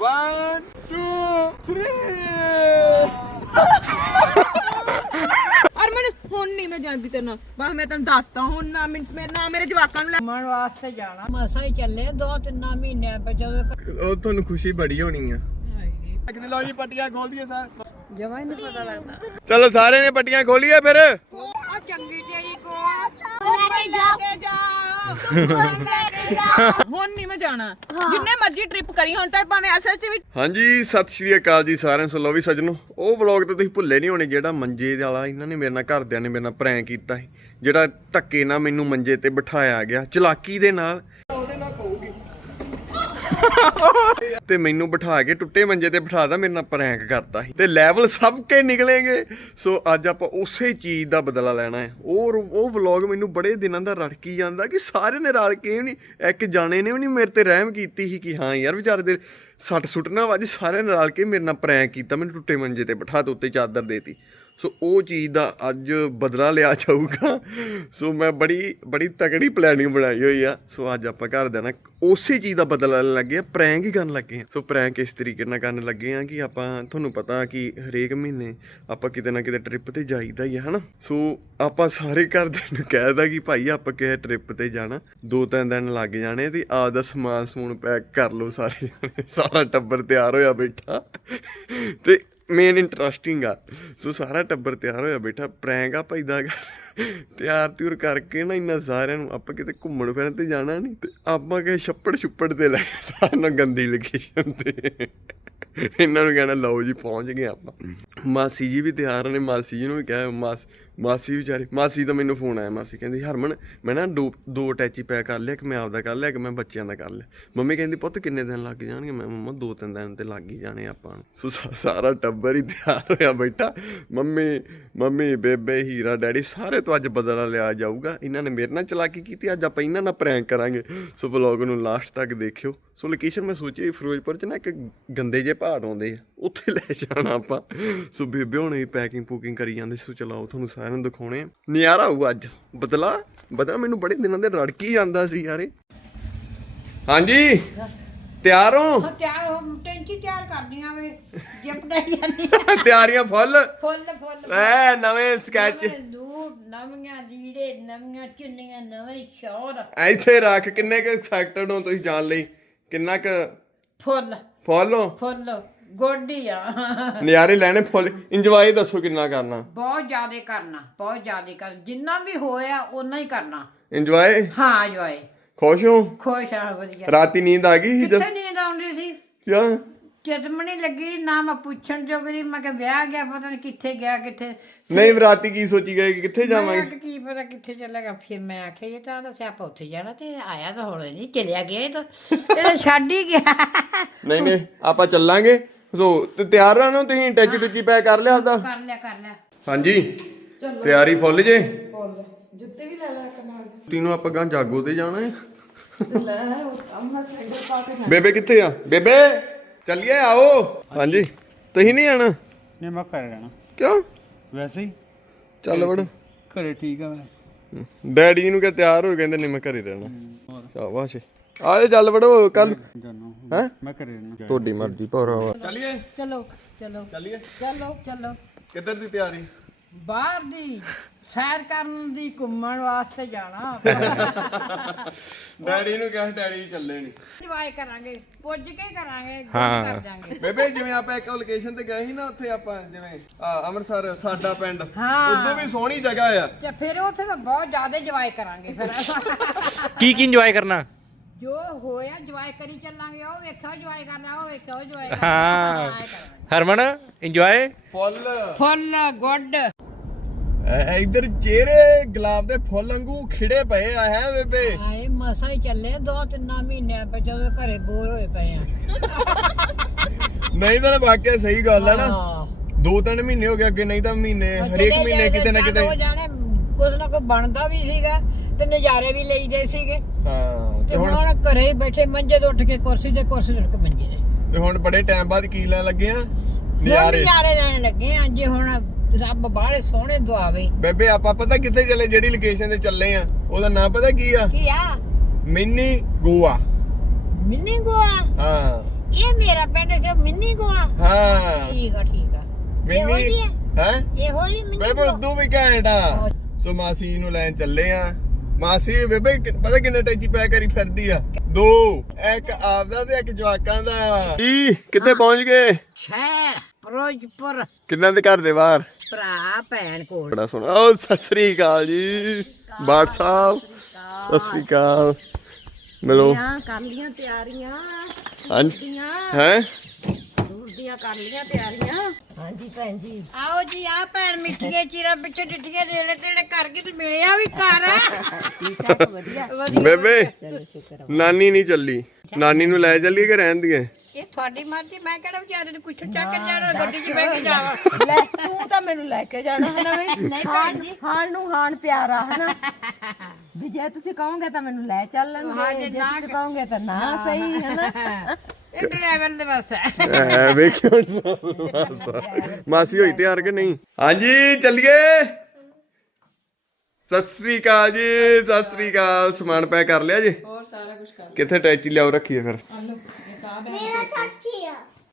1 2 3 ਅਰਮਨ ਹੁਣ ਨਹੀਂ ਮੈਂ ਜਾਂਦੀ ਤੇਰੇ ਨਾਲ। ਬਸ ਮੈਂ ਤੈਨੂੰ ਦੱਸਦਾ ਹੁਣ ਨਾ ਮਿੰਟ ਮੇਰੇ ਨਾਲ ਮੇਰੇ ਜਵਾਕਾਂ ਨੂੰ ਲੈ ਘੁੰਮਣ ਵਾਸਤੇ ਜਾਣਾ। ਮਸਾ ਹੀ ਚੱਲੇ ਦੋ ਤਿੰਨਾਂ ਮਹੀਨਿਆਂ ਪੇ ਜਦੋਂ ਉਹ ਤੁਹਾਨੂੰ ਖੁਸ਼ੀ ਬੜੀ ਹੋਣੀ ਆ। ਅਗਨੇ ਲਓ ਜੀ ਪੱਟੀਆਂ ਖੋਲ ਦਈਏ ਸਰ ਜਮਾ ਹੀ ਨਹੀਂ ਪਤਾ ਲੱਗਦਾ। ਚਲੋ ਸਾਰਿਆਂ ਨੇ ਪੱਟੀਆਂ ਖੋਲੀਏ ਫਿਰ। ਆ ਚੰਗੀ ਤੇਰੀ ਕੋ ਹੁਣ ਨਹੀਂ ਮੈਂ ਜਾਣਾ। ਜਿੰਨੇ ਮਰਜ਼ੀ ਟ੍ਰਿਪ ਕਰੀ, ਹੁਣ ਤੱਕ ਭਾਵੇਂ ਅਸਲ 'ਚ ਵੀ ਹਾਂਜੀ, ਸਤਿ ਸ਼੍ਰੀ ਅਕਾਲ ਜੀ ਸਾਰਿਆਂ ਨੂੰ, ਸੋ ਲਓ ਵੀ ਸੱਜਣੋ, ਉਹ ਵਲੌਗ ਤੇ ਤੁਸੀਂ ਭੁੱਲੇ ਨਹੀਂ ਹੋਣੇ, ਜਿਹੜਾ ਮੰਜੇ ਵਾਲਾ, ਇਹਨਾਂ ਨੇ ਮੇਰੇ ਨਾਲ, ਘਰਦਿਆਂ ਨੇ ਮੇਰੇ ਨਾਲ ਪ੍ਰੈਂਕ ਕੀਤਾ ਸੀ, ਜਿਹੜਾ ਧੱਕੇ ਨਾਲ ਮੈਨੂੰ ਮੰਜੇ ਤੇ ਬਿਠਾਇਆ ਗਿਆ, ਚਲਾਕੀ ਦੇ ਨਾਲ। ਤੇ ਮੈਨੂੰ ਬਿਠਾ ਕੇ ਟੁੱਟੇ ਮੰਜੇ ਤੇ ਬਿਠਾਦਾ ਮੇਰੇ ਨਾਲ ਪ੍ਰੈਂਕ ਕਰਤਾ ਸੀ। ਤੇ ਲੈਵਲ ਸਭ ਕੇ ਨਿਕਲੇਗੇ। ਸੋ ਅੱਜ ਆਪਾਂ ਉਸੇ ਚੀਜ਼ ਦਾ ਬਦਲਾ ਲੈਣਾ ਹੈ। ਉਹ ਉਹ ਵਲੌਗ ਮੈਨੂੰ ਬੜੇ ਦਿਨਾਂ ਦਾ ਰੜਕੀ ਜਾਂਦਾ ਕਿ ਸਾਰਿਆਂ ਨੇ ਰਲ ਕੇ ਵੀ ਨਹੀਂ, ਇੱਕ ਜਾਣੇ ਨੇ ਵੀ ਨਹੀਂ ਮੇਰੇ ਤੇ ਰਹਿਮ ਕੀਤੀ ਸੀ ਕਿ ਹਾਂ ਯਾਰ ਵਿਚਾਰੇ ਦੇ ਸੱਟ ਸੁੱਟਣਾ ਨਾ ਵੱਜ ਸਾਰਿਆਂ ਨੇ ਰਲ ਕੇ ਮੇਰੇ ਨਾਲ ਪ੍ਰੈਂਕ ਕੀਤਾ, ਮੈਨੂੰ ਟੁੱਟੇ ਮੰਜੇ ਤੇ ਬਿਠਾ ਦਿੱਤੇ ਚਾਦਰ ਦੇਤੀ। ਸੋ ਉਹ ਚੀਜ਼ ਦਾ ਅੱਜ ਬਦਲਾ ਲਿਆ ਜਾਊਗਾ। ਸੋ ਮੈਂ ਬੜੀ ਬੜੀ ਤਕੜੀ ਪਲੈਨਿੰਗ ਬਣਾਈ ਹੋਈ ਆ। ਸੋ ਅੱਜ ਆਪਾਂ ਘਰ ਨਾ ਉਸੇ ਚੀਜ਼ ਦਾ ਬਦਲਾ ਲੈਣ ਲੱਗੇ ਆ। ਪ੍ਰੈਂਕ ਹੀ ਕਰਨ ਲੱਗੇ ਆ। ਸੋ ਪ੍ਰੈਂਕ ਇਸ ਤਰੀਕੇ ਨਾਲ ਕਰਨ ਲੱਗੇ ਆ ਕਿ ਆਪਾਂ, ਤੁਹਾਨੂੰ ਪਤਾ ਕਿ ਹਰੇਕ ਮਹੀਨੇ ਆਪਾਂ ਕਿਤੇ ਨਾ ਕਿਤੇ ਟ੍ਰਿਪ ਤੇ ਜਾਈਦਾ ਹੀ ਆ, ਹਨਾ? ਸੋ ਆਪਾਂ ਸਾਰੇ ਘਰਦਿਆਂ ਨੂੰ ਕਹਿਦਾ ਕਿ ਭਾਈ ਆਪਾਂ ਕਿਸੇ ਟ੍ਰਿਪ ਤੇ ਜਾਣਾ। ਦੋ ਤਿੰਨ ਦਿਨ ਲੱਗ ਜਾਣੇ ਤੇ ਆਪਦਾ ਸਮਾਨ ਸਮੂਨ ਪੈਕ ਕਰ ਲਓ ਸਾਰੇ ਸਾਰਾ ਟੱਬਰ ਤਿਆਰ ਹੋਇਆ ਬੈਠਾ। ਤੇ ਮੇਨ ਇੰਟਰਸਟਿੰਗ ਆ। ਸੋ ਸਾਰਾ ਟੱਬਰ ਤਿਆਰ ਹੋਇਆ ਬੈਠਾ। ਪ੍ਰੈਂਕ ਆ ਭਾਈਦਾ ਤਿਆਰ ਤਿਉਰ ਕਰਕੇ ਨਾ ਇੰਨਾ ਸਾਰਿਆਂ ਨੂੰ ਆਪਾਂ ਕਿਤੇ ਘੁੰਮਣ ਫਿਰਨ ਤੇ ਜਾਣਾ ਨਹੀਂ ਤੇ ਆਪਾਂ ਕਿ ਛੱਪੜ ਛੁੱਪੜ ਤੇ ਲੈ ਗਏ ਸਾਰਿਆਂ ਨੂੰ ਗੰਦੀ ਲੋਕੇਸ਼ਨ ਤੇ। ਇਹਨਾਂ ਨੂੰ ਕਹਿਣਾ, ਲਓ ਜੀ, ਪਹੁੰਚ ਗਏ ਆਪਾਂ। ਮਾਸੀ ਜੀ ਵੀ ਤਿਆਰ ਨੇ। ਮਾਸੀ ਜੀ ਨੂੰ ਵੀ ਕਿਹਾ, ਮਾਸ ਮਾਸੀ ਵਿਚਾਰੀ, ਮਾਸੀ ਦਾ ਮੈਨੂੰ ਫੋਨ ਆਇਆ, ਮਾਸੀ ਕਹਿੰਦੀ, ਹਰਮਨ, ਮੈਂ ਨਾ ਦੋ ਦੋ ਅਟੈਚੀ ਪੈਕ ਕਰ ਲਿਆ ਕਿ ਮੈਂ ਆਪਦਾ ਕਰ ਲਿਆ, ਇੱਕ ਮੈਂ ਬੱਚਿਆਂ ਦਾ ਕਰ ਲਿਆ। ਮੰਮੀ ਕਹਿੰਦੀ, ਪੁੱਤ ਕਿੰਨੇ ਦਿਨ ਲੱਗ ਜਾਣਗੇ? ਮੈਂ ਮੰਮਾ, ਦੋ ਤਿੰਨ ਦਿਨ ਤੇ ਲੱਗ ਹੀ ਜਾਣੇ ਆਪਾਂ ਨੂੰ। ਸੋ ਸਾਰਾ ਟੱਬਰ ਹੀ ਤਿਆਰ ਹੋਇਆ ਬੈਠਾ। ਮੰਮੀ ਮੰਮੀ, ਬੇਬੇ, ਹੀਰਾ, ਡੈਡੀ, ਸਾਰੇ ਤੋਂ ਅੱਜ ਬਦਲਾ ਲਿਆ ਜਾਊਗਾ। ਇਹਨਾਂ ਨੇ ਮੇਰੇ ਨਾਲ ਚਲਾਕੀ ਕੀਤੀ, ਅੱਜ ਆਪਾਂ ਇਹਨਾਂ ਨਾਲ ਪ੍ਰੈਂਕ ਕਰਾਂਗੇ। ਸੋ ਵਲੌਗ ਨੂੰ ਲਾਸਟ ਤੱਕ ਦੇਖਿਓ। ਸੋ ਲੋਕੇਸ਼ਨ ਮੈਂ ਸੋਚੀ ਫਿਰੋਜ਼ਪੁਰ ਚ ਨਾ ਇੱਕ ਗੰਦੇ ਜਿਹੇ ਪਹਾੜ ਆਉਂਦੇ ਆ, ਉੱਥੇ ਲੈ ਜਾਣਾ ਆਪਾਂ। ਸੋ ਬੇਬੇ ਹੁਣ ਪੈਕਿੰਗ ਪੂਕਿੰਗ ਕਰੀ ਜਾਂਦੇ ਸੋ ਚਲਾਓ, ਤੁਹਾਨੂੰ ਸਾਰਿਆਂ ਨੂੰ ਦਿਖਾਉਣੇ ਆ। ਨਜ਼ਾਰਾ ਆਊ ਅੱਜ। ਬਦਲਾ ਬਦਲਾ ਮੈਨੂੰ ਬੜੇ ਦਿਨਾਂ ਦੇ ਰੜਕੀ ਜਾਂਦਾ ਸੀ ਯਾਰੇ ਹਾਂਜੀ ਤਿਆਰ ਹੋ? ਤਿਆਰ ਹੋ ਟੈਂਕੀ ਤਿਆਰ ਕਰਦੀਆਂ ਵੇ? ਜਪੜਾਈਆਂ ਨਹੀਂ ਤਿਆਰੀਆਂ ਫੁੱਲ? ਫੁੱਲ ਫੁੱਲ ਐ ਨਵੇਂ ਸਕੈਚ ਨਵੀਆਂ ਲੀੜੇ ਨਵੀਆਂ ਚੁੰਨੀਆਂ ਨਵੇਂ ਸ਼ੌਰ। ਇੱਥੇ ਰੱਖ ਕਿੰਨੇ ਕੁ ਐਕਸਾਈਟਡ ਹੋ ਤੁਸੀਂ ਜਾਣ ਲਈ? ਕਿੰਨਾ ਕੁ ਫੁੱਲ। ਫੁੱਲ ਫੁੱਲ। ਗੋਡੀ ਆ। ਨਜ਼ਾਰੇ ਲੈਣੇ ਫੁੱਲ। ਇੰਜੋਏ ਦੱਸੋ ਕਿੰਨਾ ਕਰਨਾ। ਬਹੁਤ ਜ਼ਿਆਦਾ ਕਰਨਾ ਬਹੁਤ ਜ਼ਿਆਦਾ ਕਰ ਜਿੰਨਾ ਵੀ ਹੋਇਆ ਓਨਾ ਹੀ ਕਰਨਾ। ਇੰਜੋਏ? ਹਾਂ ਜੋਏ ਖੁਸ਼ ਹੋ? ਖੁਸ਼ ਆ ਵਧੀਆ। ਰਾਤੀ ਨੀਂਦ ਆ ਗਈ ਕਿੱਥੇ ਨੀਂਦ ਆਉਂਦੀ ਸੀ? ਕਿਆ ਚਿਤਮਣੀ ਲੱਗੀ ਨਾ ਮੈਂ ਪੁੱਛਣ ਜੋਗਰੀ ਮੈਂ ਕਿ ਵਿਆਹ ਗਿਆ ਪਤਾ ਨਹੀਂ ਕਿੱਥੇ ਗਿਆ ਕਿੱਥੇ ਨਹੀਂ ਰਾਤੀ ਕੀ ਸੋਚੀ ਗਏ ਕਿ ਕਿੱਥੇ ਜਾਵਾਂਗੇ ਮੈਂ ਕਿਹਾ ਕੀ ਪਤਾ ਕਿੱਥੇ ਚੱਲੇਗਾ ਫਿਰ ਮੈਂ ਆਖਿਆ ਇਹ ਤਾਂ ਦੱਸਿਆ ਆਪਾਂ ਉੱਥੇ ਜਾਣਾ ਤੇ ਆਇਆ ਤਾਂ ਹੁਣ ਨਹੀਂ ਚਲਿਆ ਗਿਆ ਇਹ ਤਾਂ। ਇਹ ਤਾਂ ਛੱਡ ਹੀ ਗਿਆ। ਨਹੀਂ ਨਹੀਂ ਆਪਾਂ ਚੱਲਾਂਗੇ। ਸੋ ਤੇ ਤਿਆਰ ਰਹਿਣਾ ਤੁਸੀਂ ਟੈਚੀ ਟੁੱਚੀ ਪੈਕ ਕਰ ਲਿਆ ਆਪਦਾ? ਕਰ ਲਿਆ ਕਰ ਲਿਆ। ਹਾਂਜੀ। ਤਿਆਰੀ ਫੁੱਲ ਜੇ? ਜੁੱਤੇ ਵੀ ਲੈ ਲੈ ਕਮਾਲ ਤੀਨੋਂ ਆਪਾਂ ਗਾਂ ਜਾਗੋ ਤੇ ਜਾਣਾ ਹੈ। ਬੇਬੇ ਕਿੱਥੇ ਆ? ਬੇਬੇ ਚੱਲੀਏ ਆਓ। ਹਾਂਜੀ। ਤੁਸੀਂ ਨਹੀਂ ਆਣਾ? ਨਹੀਂ ਮੈਂ ਘਰੇ ਰਹਿਣਾ। ਕਿਉਂ? ਵੈਸੇ ਹੀ। ਚੱਲ ਵੜ। ਘਰੇ ਠੀਕ ਆ ਮੈਂ। ਡੈਡੀ ਨੂੰ ਕਿ ਤਿਆਰ ਹੋ ਕਹਿੰਦੇ ਨਹੀਂ ਮੈਂ ਘਰੇ ਰਹਿਣਾ। ਸ਼ਾਬਾਸ਼। ਆਏ ਚੱਲ ਵੜੋ ਕੱਲ ਹੈਂ? ਮੈਂ ਘਰੇ ਰਹਿਣਾ। ਤੁਹਾਡੀ ਮਰਜ਼ੀ ਭੌਰਾ ਚੱਲੀਏ? ਚਲੋ ਚਲੋ। ਚੱਲੀਏ? ਚਲੋ ਚਲੋ। ਕਿੱਧਰ ਦੀ ਤਿਆਰੀ? ਬਾਹਰ ਦੀ। ਸੈਰ ਕਰਨ ਦੀ ਘੁੰਮਣ ਵਾਸਤੇ ਜਾਣਾ। ਡੈਡੀ ਨੂੰ ਕਿਹਾ ਡੈਡੀ ਚੱਲੇ ਨਹੀਂ ਇੰਜੋਏ ਕਰਾਂਗੇ ਪੁੱਜ ਕੇ ਕਰਾਂਗੇ ਕਰ ਜਾਾਂਗੇ। ਬੇਬੇ ਜਿਵੇਂ ਆਪਾਂ ਇੱਕ ਲੋਕੇਸ਼ਨ ਤੇ ਗਏ ਸੀ ਨਾ ਉੱਥੇ ਆਪਾਂ ਜਿਵੇਂ ਆ, ਅੰਮ੍ਰਿਤਸਰ ਸਾਡਾ ਪਿੰਡ। ਹਾਂ। ਉਦੋਂ ਵੀ ਸੋਹਣੀ ਜਗ੍ਹਾ ਆ। ਤੇ ਫਿਰ ਉੱਥੇ ਤਾਂ ਬਹੁਤ ਜ਼ਿਆਦਾ ਇੰਜੋਏ ਕਰਾਂਗੇ ਫਿਰ। ਕੀ ਕੀ ਇੰਜੋਏ ਕਰਨਾ? ਜੋ ਹੋਇਆ ਇੰਜੋਏ ਕਰੀ ਚੱਲਾਂਗੇ ਉਹ ਵੇਖਿਓ ਇੰਜੋਏ ਕਰਨਾ ਉਹ ਵੇਖਿਓ ਇੰਜੋਏ ਕਰਨਾ। ਹਾਂ। Harman enjoy full. Full good. ਇਧਰ ਚਿਹਰੇ ਗੁਲਾਬ ਦੇ ਫੁੱਲ ਵਾਂਗੂ ਖਿੜੇ ਪਏ ਆ ਹੈ ਬੇਬੇ? ਆਏ ਮਸਾ ਹੀ ਚੱਲੇ ਦੋ ਤਿੰਨਾਂ ਮਹੀਨਿਆਂ ਪੇ ਜਦੋਂ ਘਰੇ ਬੋਰ ਹੋਏ ਪਏ ਆ। ਨਹੀਂ ਤਾਂ ਵਾਕਿਆ ਸਹੀ ਗੱਲ ਆ ਨਾ। ਦੋ ਤਿੰਨ ਮਹੀਨੇ ਹੋ ਗਏ ਅੱਗੇ ਨਹੀਂ ਤਾਂ ਮਹੀਨੇ ਹਰੇਕ ਮਹੀਨੇ ਕਿਤੇ ਨਾ ਕਿਤੇ। ਕੁਝ ਨਾ ਕੁਝ ਬਣਦਾ ਵੀ ਸੀਗਾ ਤੇ ਨਜ਼ਾਰੇ ਵੀ ਲਈਦੇ ਸੀਗੇ। ਹਾਂ। ਤੇ ਹੁਣ ਹੁਣ ਘਰੇ ਹੀ ਬੈਠੇ ਮੰਜੇ ਤੋਂ ਉੱਠ ਕੇ ਕੁਰਸੀ ਤੇ ਕੁਰਸੀ ਤੋਂ ਉੱਠ ਕੇ ਮੰਜੇ ਤੇ। ਤੇ ਹੁਣ ਬੜੇ ਟਾਈਮ ਬਾਅਦ ਕੀ ਲੈਣ ਲੱਗੇ ਆ? ਹੁਣ ਨਜ਼ਾਰੇ ਨਜ਼ਾਰੇ ਲੈਣ ਲੱਗੇ ਆ ਜੇ ਹੁਣ ਰੱਬ ਬਾਹਲੇ ਸੋਹਣੇ ਦੁਆਵੇ। ਬੇਬੇ ਆਪਾਂ ਪਤਾ ਕਿੱਥੇ ਚੱਲੇ ਜਿਹੜੀ ਲੋਕੇਸ਼ਨ ਤੇ ਚੱਲੇ ਆ ਉਹਦਾ ਨਾਂ ਪਤਾ ਕੀ ਆ? ਕੀ ਆ? ਮਿੰਨੀ ਗੋਆ। ਮਿੰਨੀ ਗੋਆ? ਹਾਂ। ਇਹ ਮੇਰਾ ਪਿੰਡ ਜੋ ਮਿੰਨੀ ਗੋਆ? ਹਾਂ। ਠੀਕ ਆ ਠੀਕ ਆ। ਇਹੋ ਮਿੰਨੀ ਜਿਹੀ ਹੈ ਹੈ? ਇਹੋ ਹੀ ਮਿੰਨੀ ਬੇਬੇ ਗੋਆ? ਉਦੋਂ ਵੀ ਘੈਂਟ ਆ। ਸੋ ਮਾਸੀ ਨੂੰ ਲੈਣ ਚੱਲੇ ਆ। ਮਾਸੀ ਬੇਬੇ ਪਤਾ ਕਿੰਨੇ ਟੈਚੀ ਪੈ ਕਰੀ ਫਿਰਦੀ ਆ? ਦੋ। ਇੱਕ ਆਪਦਾ ਤੇ ਇੱਕ ਜਵਾਕਾਂ ਦਾ। ਕੀ? ਕਿੱਥੇ ਪਹੁੰਚ ਗਏ? ਸ਼ਹਿਰ ਫਿਰੋਜ਼ਪੁਰ। ਕਿੰਨਾਂ ਦੇ ਘਰ ਦੇ ਬਾਹਰ? ਭਰਾ ਭੈਣ ਕੋਲ। ਬੜਾ ਸੋਹਣਾ। ਓ ਸਤਿ ਸ੍ਰੀ ਅਕਾਲ ਜੀ। ਬਾਟ ਸਾਹਿਬ ਸਤਿ ਸ੍ਰੀ ਅਕਾਲ। ਮਿਲੋ। ਕਰ ਲੀਆਂ ਤਿਆਰੀਆਂ ਹਾਂਜੀ। ਹੈ? ਦੂਰ ਦੀਆਂ ਕਰ ਲੀਆਂ ਤਿਆਰੀਆਂ। ਹਾਂਜੀ ਭੈਣ ਜੀ। ਆਓ ਜੀ ਆ ਭੈਣ ਮਿੱਠੀਏ ਚੀਰਾ ਪਿੱਛੇ ਡਿੱਟੀਆਂ ਨੇੜੇ ਤੇੜੇ ਕਰਕੇ ਤੇ ਮਿਲਿਆ ਵੀ ਘਰ। ਠੀਕ ਠਾਕ ਵਧੀਆ। ਬੇਬੇ ਨਾਨੀ ਨਹੀਂ ਚੱਲੀ। ਨਾਨੀ ਨੂੰ ਲੈ ਚੱਲੀ ਕਿ ਰਹਿਣ ਦੀਏ ਇਹ ਤੁਹਾਡੀ ਮਰਜ਼ੀ ਮੈਂ ਕਿਹੜਾ ਵਿਚਾਰੇ ਨੂੰ ਪੁੱਛੋ ਚੱਕ ਕੇ ਜਾਣਾ ਗੱਡੀ 'ਚ ਬਹਿ ਕੇ ਜਾਵਾਂ। ਲੈ ਤੂੰ ਤਾਂ ਮੈਨੂੰ ਲੈ ਕੇ ਜਾਣਾ ਹੈ ਨਾ ਵੀ ਹਾਣ ਹਾਣ ਨੂੰ ਹਾਣ ਪਿਆਰਾ ਹੈ ਨਾ ਵੀ ਜੇ ਤੁਸੀਂ ਕਹੋਗੇ ਤਾਂ ਮੈਨੂੰ ਲੈ ਚੱਲਣਗੇ ਜੇ ਤੁਸੀਂ ਕਹੋਗੇ ਤਾਂ ਨਾ ਸਹੀ ਹੈ ਨਾ ਇਹ ਡਰਾਈਵਰ ਦੇ ਬਸ ਹੈ। ਐ ਵੇਖਿਓ ਨਾ। ਮਾਸੀ ਹੋਈ ਤਿਆਰ ਕਿ ਨਹੀਂ? ਹਾਂਜੀ ਚੱਲੀਏ। ਸਤਿ ਸ੍ਰੀ ਅਕਾਲ ਜੀ ਸਤਿ ਸ੍ਰੀ ਅਕਾਲ। ਸਮਾਨ ਪੈਕ ਕਰ ਲਿਆ ਜੀ। ਹੋਰ ਸਾਰਾ ਕੁਝ ਕਰ ਕਿੱਥੇ ਟੈਚੀ ਲਿਆਓ ਰੱਖੀਏ ਫਿਰ?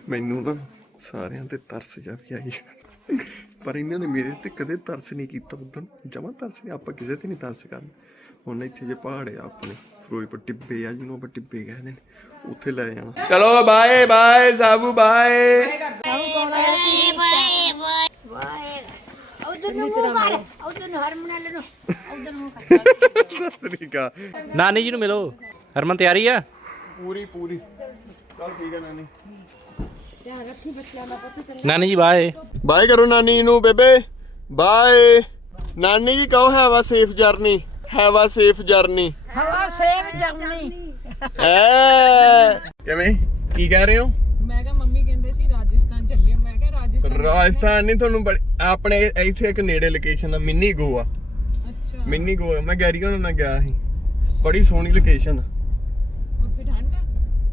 ਮੈਨੂੰ ਨਾ ਸਾਰਿਆਂ ਤੇ ਤਰਸ ਜਾ ਵੀ ਆਈ। ਪਰ ਇਹਨਾਂ ਨੇ ਮੇਰੇ ਤੇ ਕਦੇ ਤਰਸ ਨਹੀਂ ਕੀਤਾ। ਉਦੋਂ ਜਮਾ ਤਰਸ ਨਹੀਂ ਆਪਾਂ ਕਿਸੇ ਤੇ ਨਹੀਂ ਤਰਸ ਕਰਨਾ। ਹੁਣ ਇੱਥੇ ਜੇ ਪਹਾੜ ਆ ਆਪਣੇ। ਫਿਰੋਜ਼ਪੁਰ ਟਿੱਬੇ ਆ ਜਿਹਨੂੰ ਆਪਾਂ ਟਿੱਬੇ ਕਹਿੰਦੇ ਨੇ। ਉੱਥੇ ਲੈ ਜਾਣਾ। ਚਲੋ ਬਾਏ ਬਾਏ ਸਾਬੂ ਬਾਏ ਉਧਰ ਨੂੰ ਮੂੰਹ ਕਰ ਉਧਰ ਨੂੰ ਹਰਮਨ ਲੈ ਨੂੰ ਉਧਰ ਮੂੰਹ ਕਰ ਸਤਿ ਸ੍ਰੀ ਅਕਾਲ ਨਾਨੀ ਜੀ ਨੂੰ ਮਿਲੋ। ਹਰਮਨ ਤਿਆਰੀ ਆ? ਪੂਰੀ ਪੂਰੀ। ਚਲ ਠੀਕ ਹੈ ਨਾਨੀ। ਨਾਨੀ ਜੀ ਬਾਏ ਬਾਏ ਕਰੋ ਨਾਨੀ ਨੂੰ ਬੇਬੇ। ਬਾਏ ਨਾਨੀ ਜੀ ਕਹੋ have safe journey have safe journey have safe journey ਐ। ਕਿਵੇਂ? ਕੀ ਕਹਿ ਰਹੇ ਹੋ? ਮੈਂ ਕਿਹਾ ਮੰਮੀ ਕਹਿੰਦੇ ਸੀ ਰਾਜਸਥਾਨ ਚੱਲੇ ਮੈਂ ਕਿਹਾ ਰਾਜਸਥਾਨ ਰਾਜਸਥਾਨ ਨਹੀਂ ਤੁਹਾਨੂੰ ਬੜੀ- ਆਪਣੇ ਇੱਥੇ ਇੱਕ ਨੇੜੇ ਲੋਕੇਸ਼ਨ ਆ ਮਿੰਨੀ ਗੋਆ। ਅੱਛਾ। ਮਿੰਨੀ ਗੋਆ। ਮੈਂ ਗੈਰੀ ਹੋਣਾ ਨਾਲ ਗਿਆ ਸੀ। ਬੜੀ ਸੋਹਣੀ ਲੋਕੇਸ਼ਨ ਉੱਥੇ ਠੰਡ ਆ?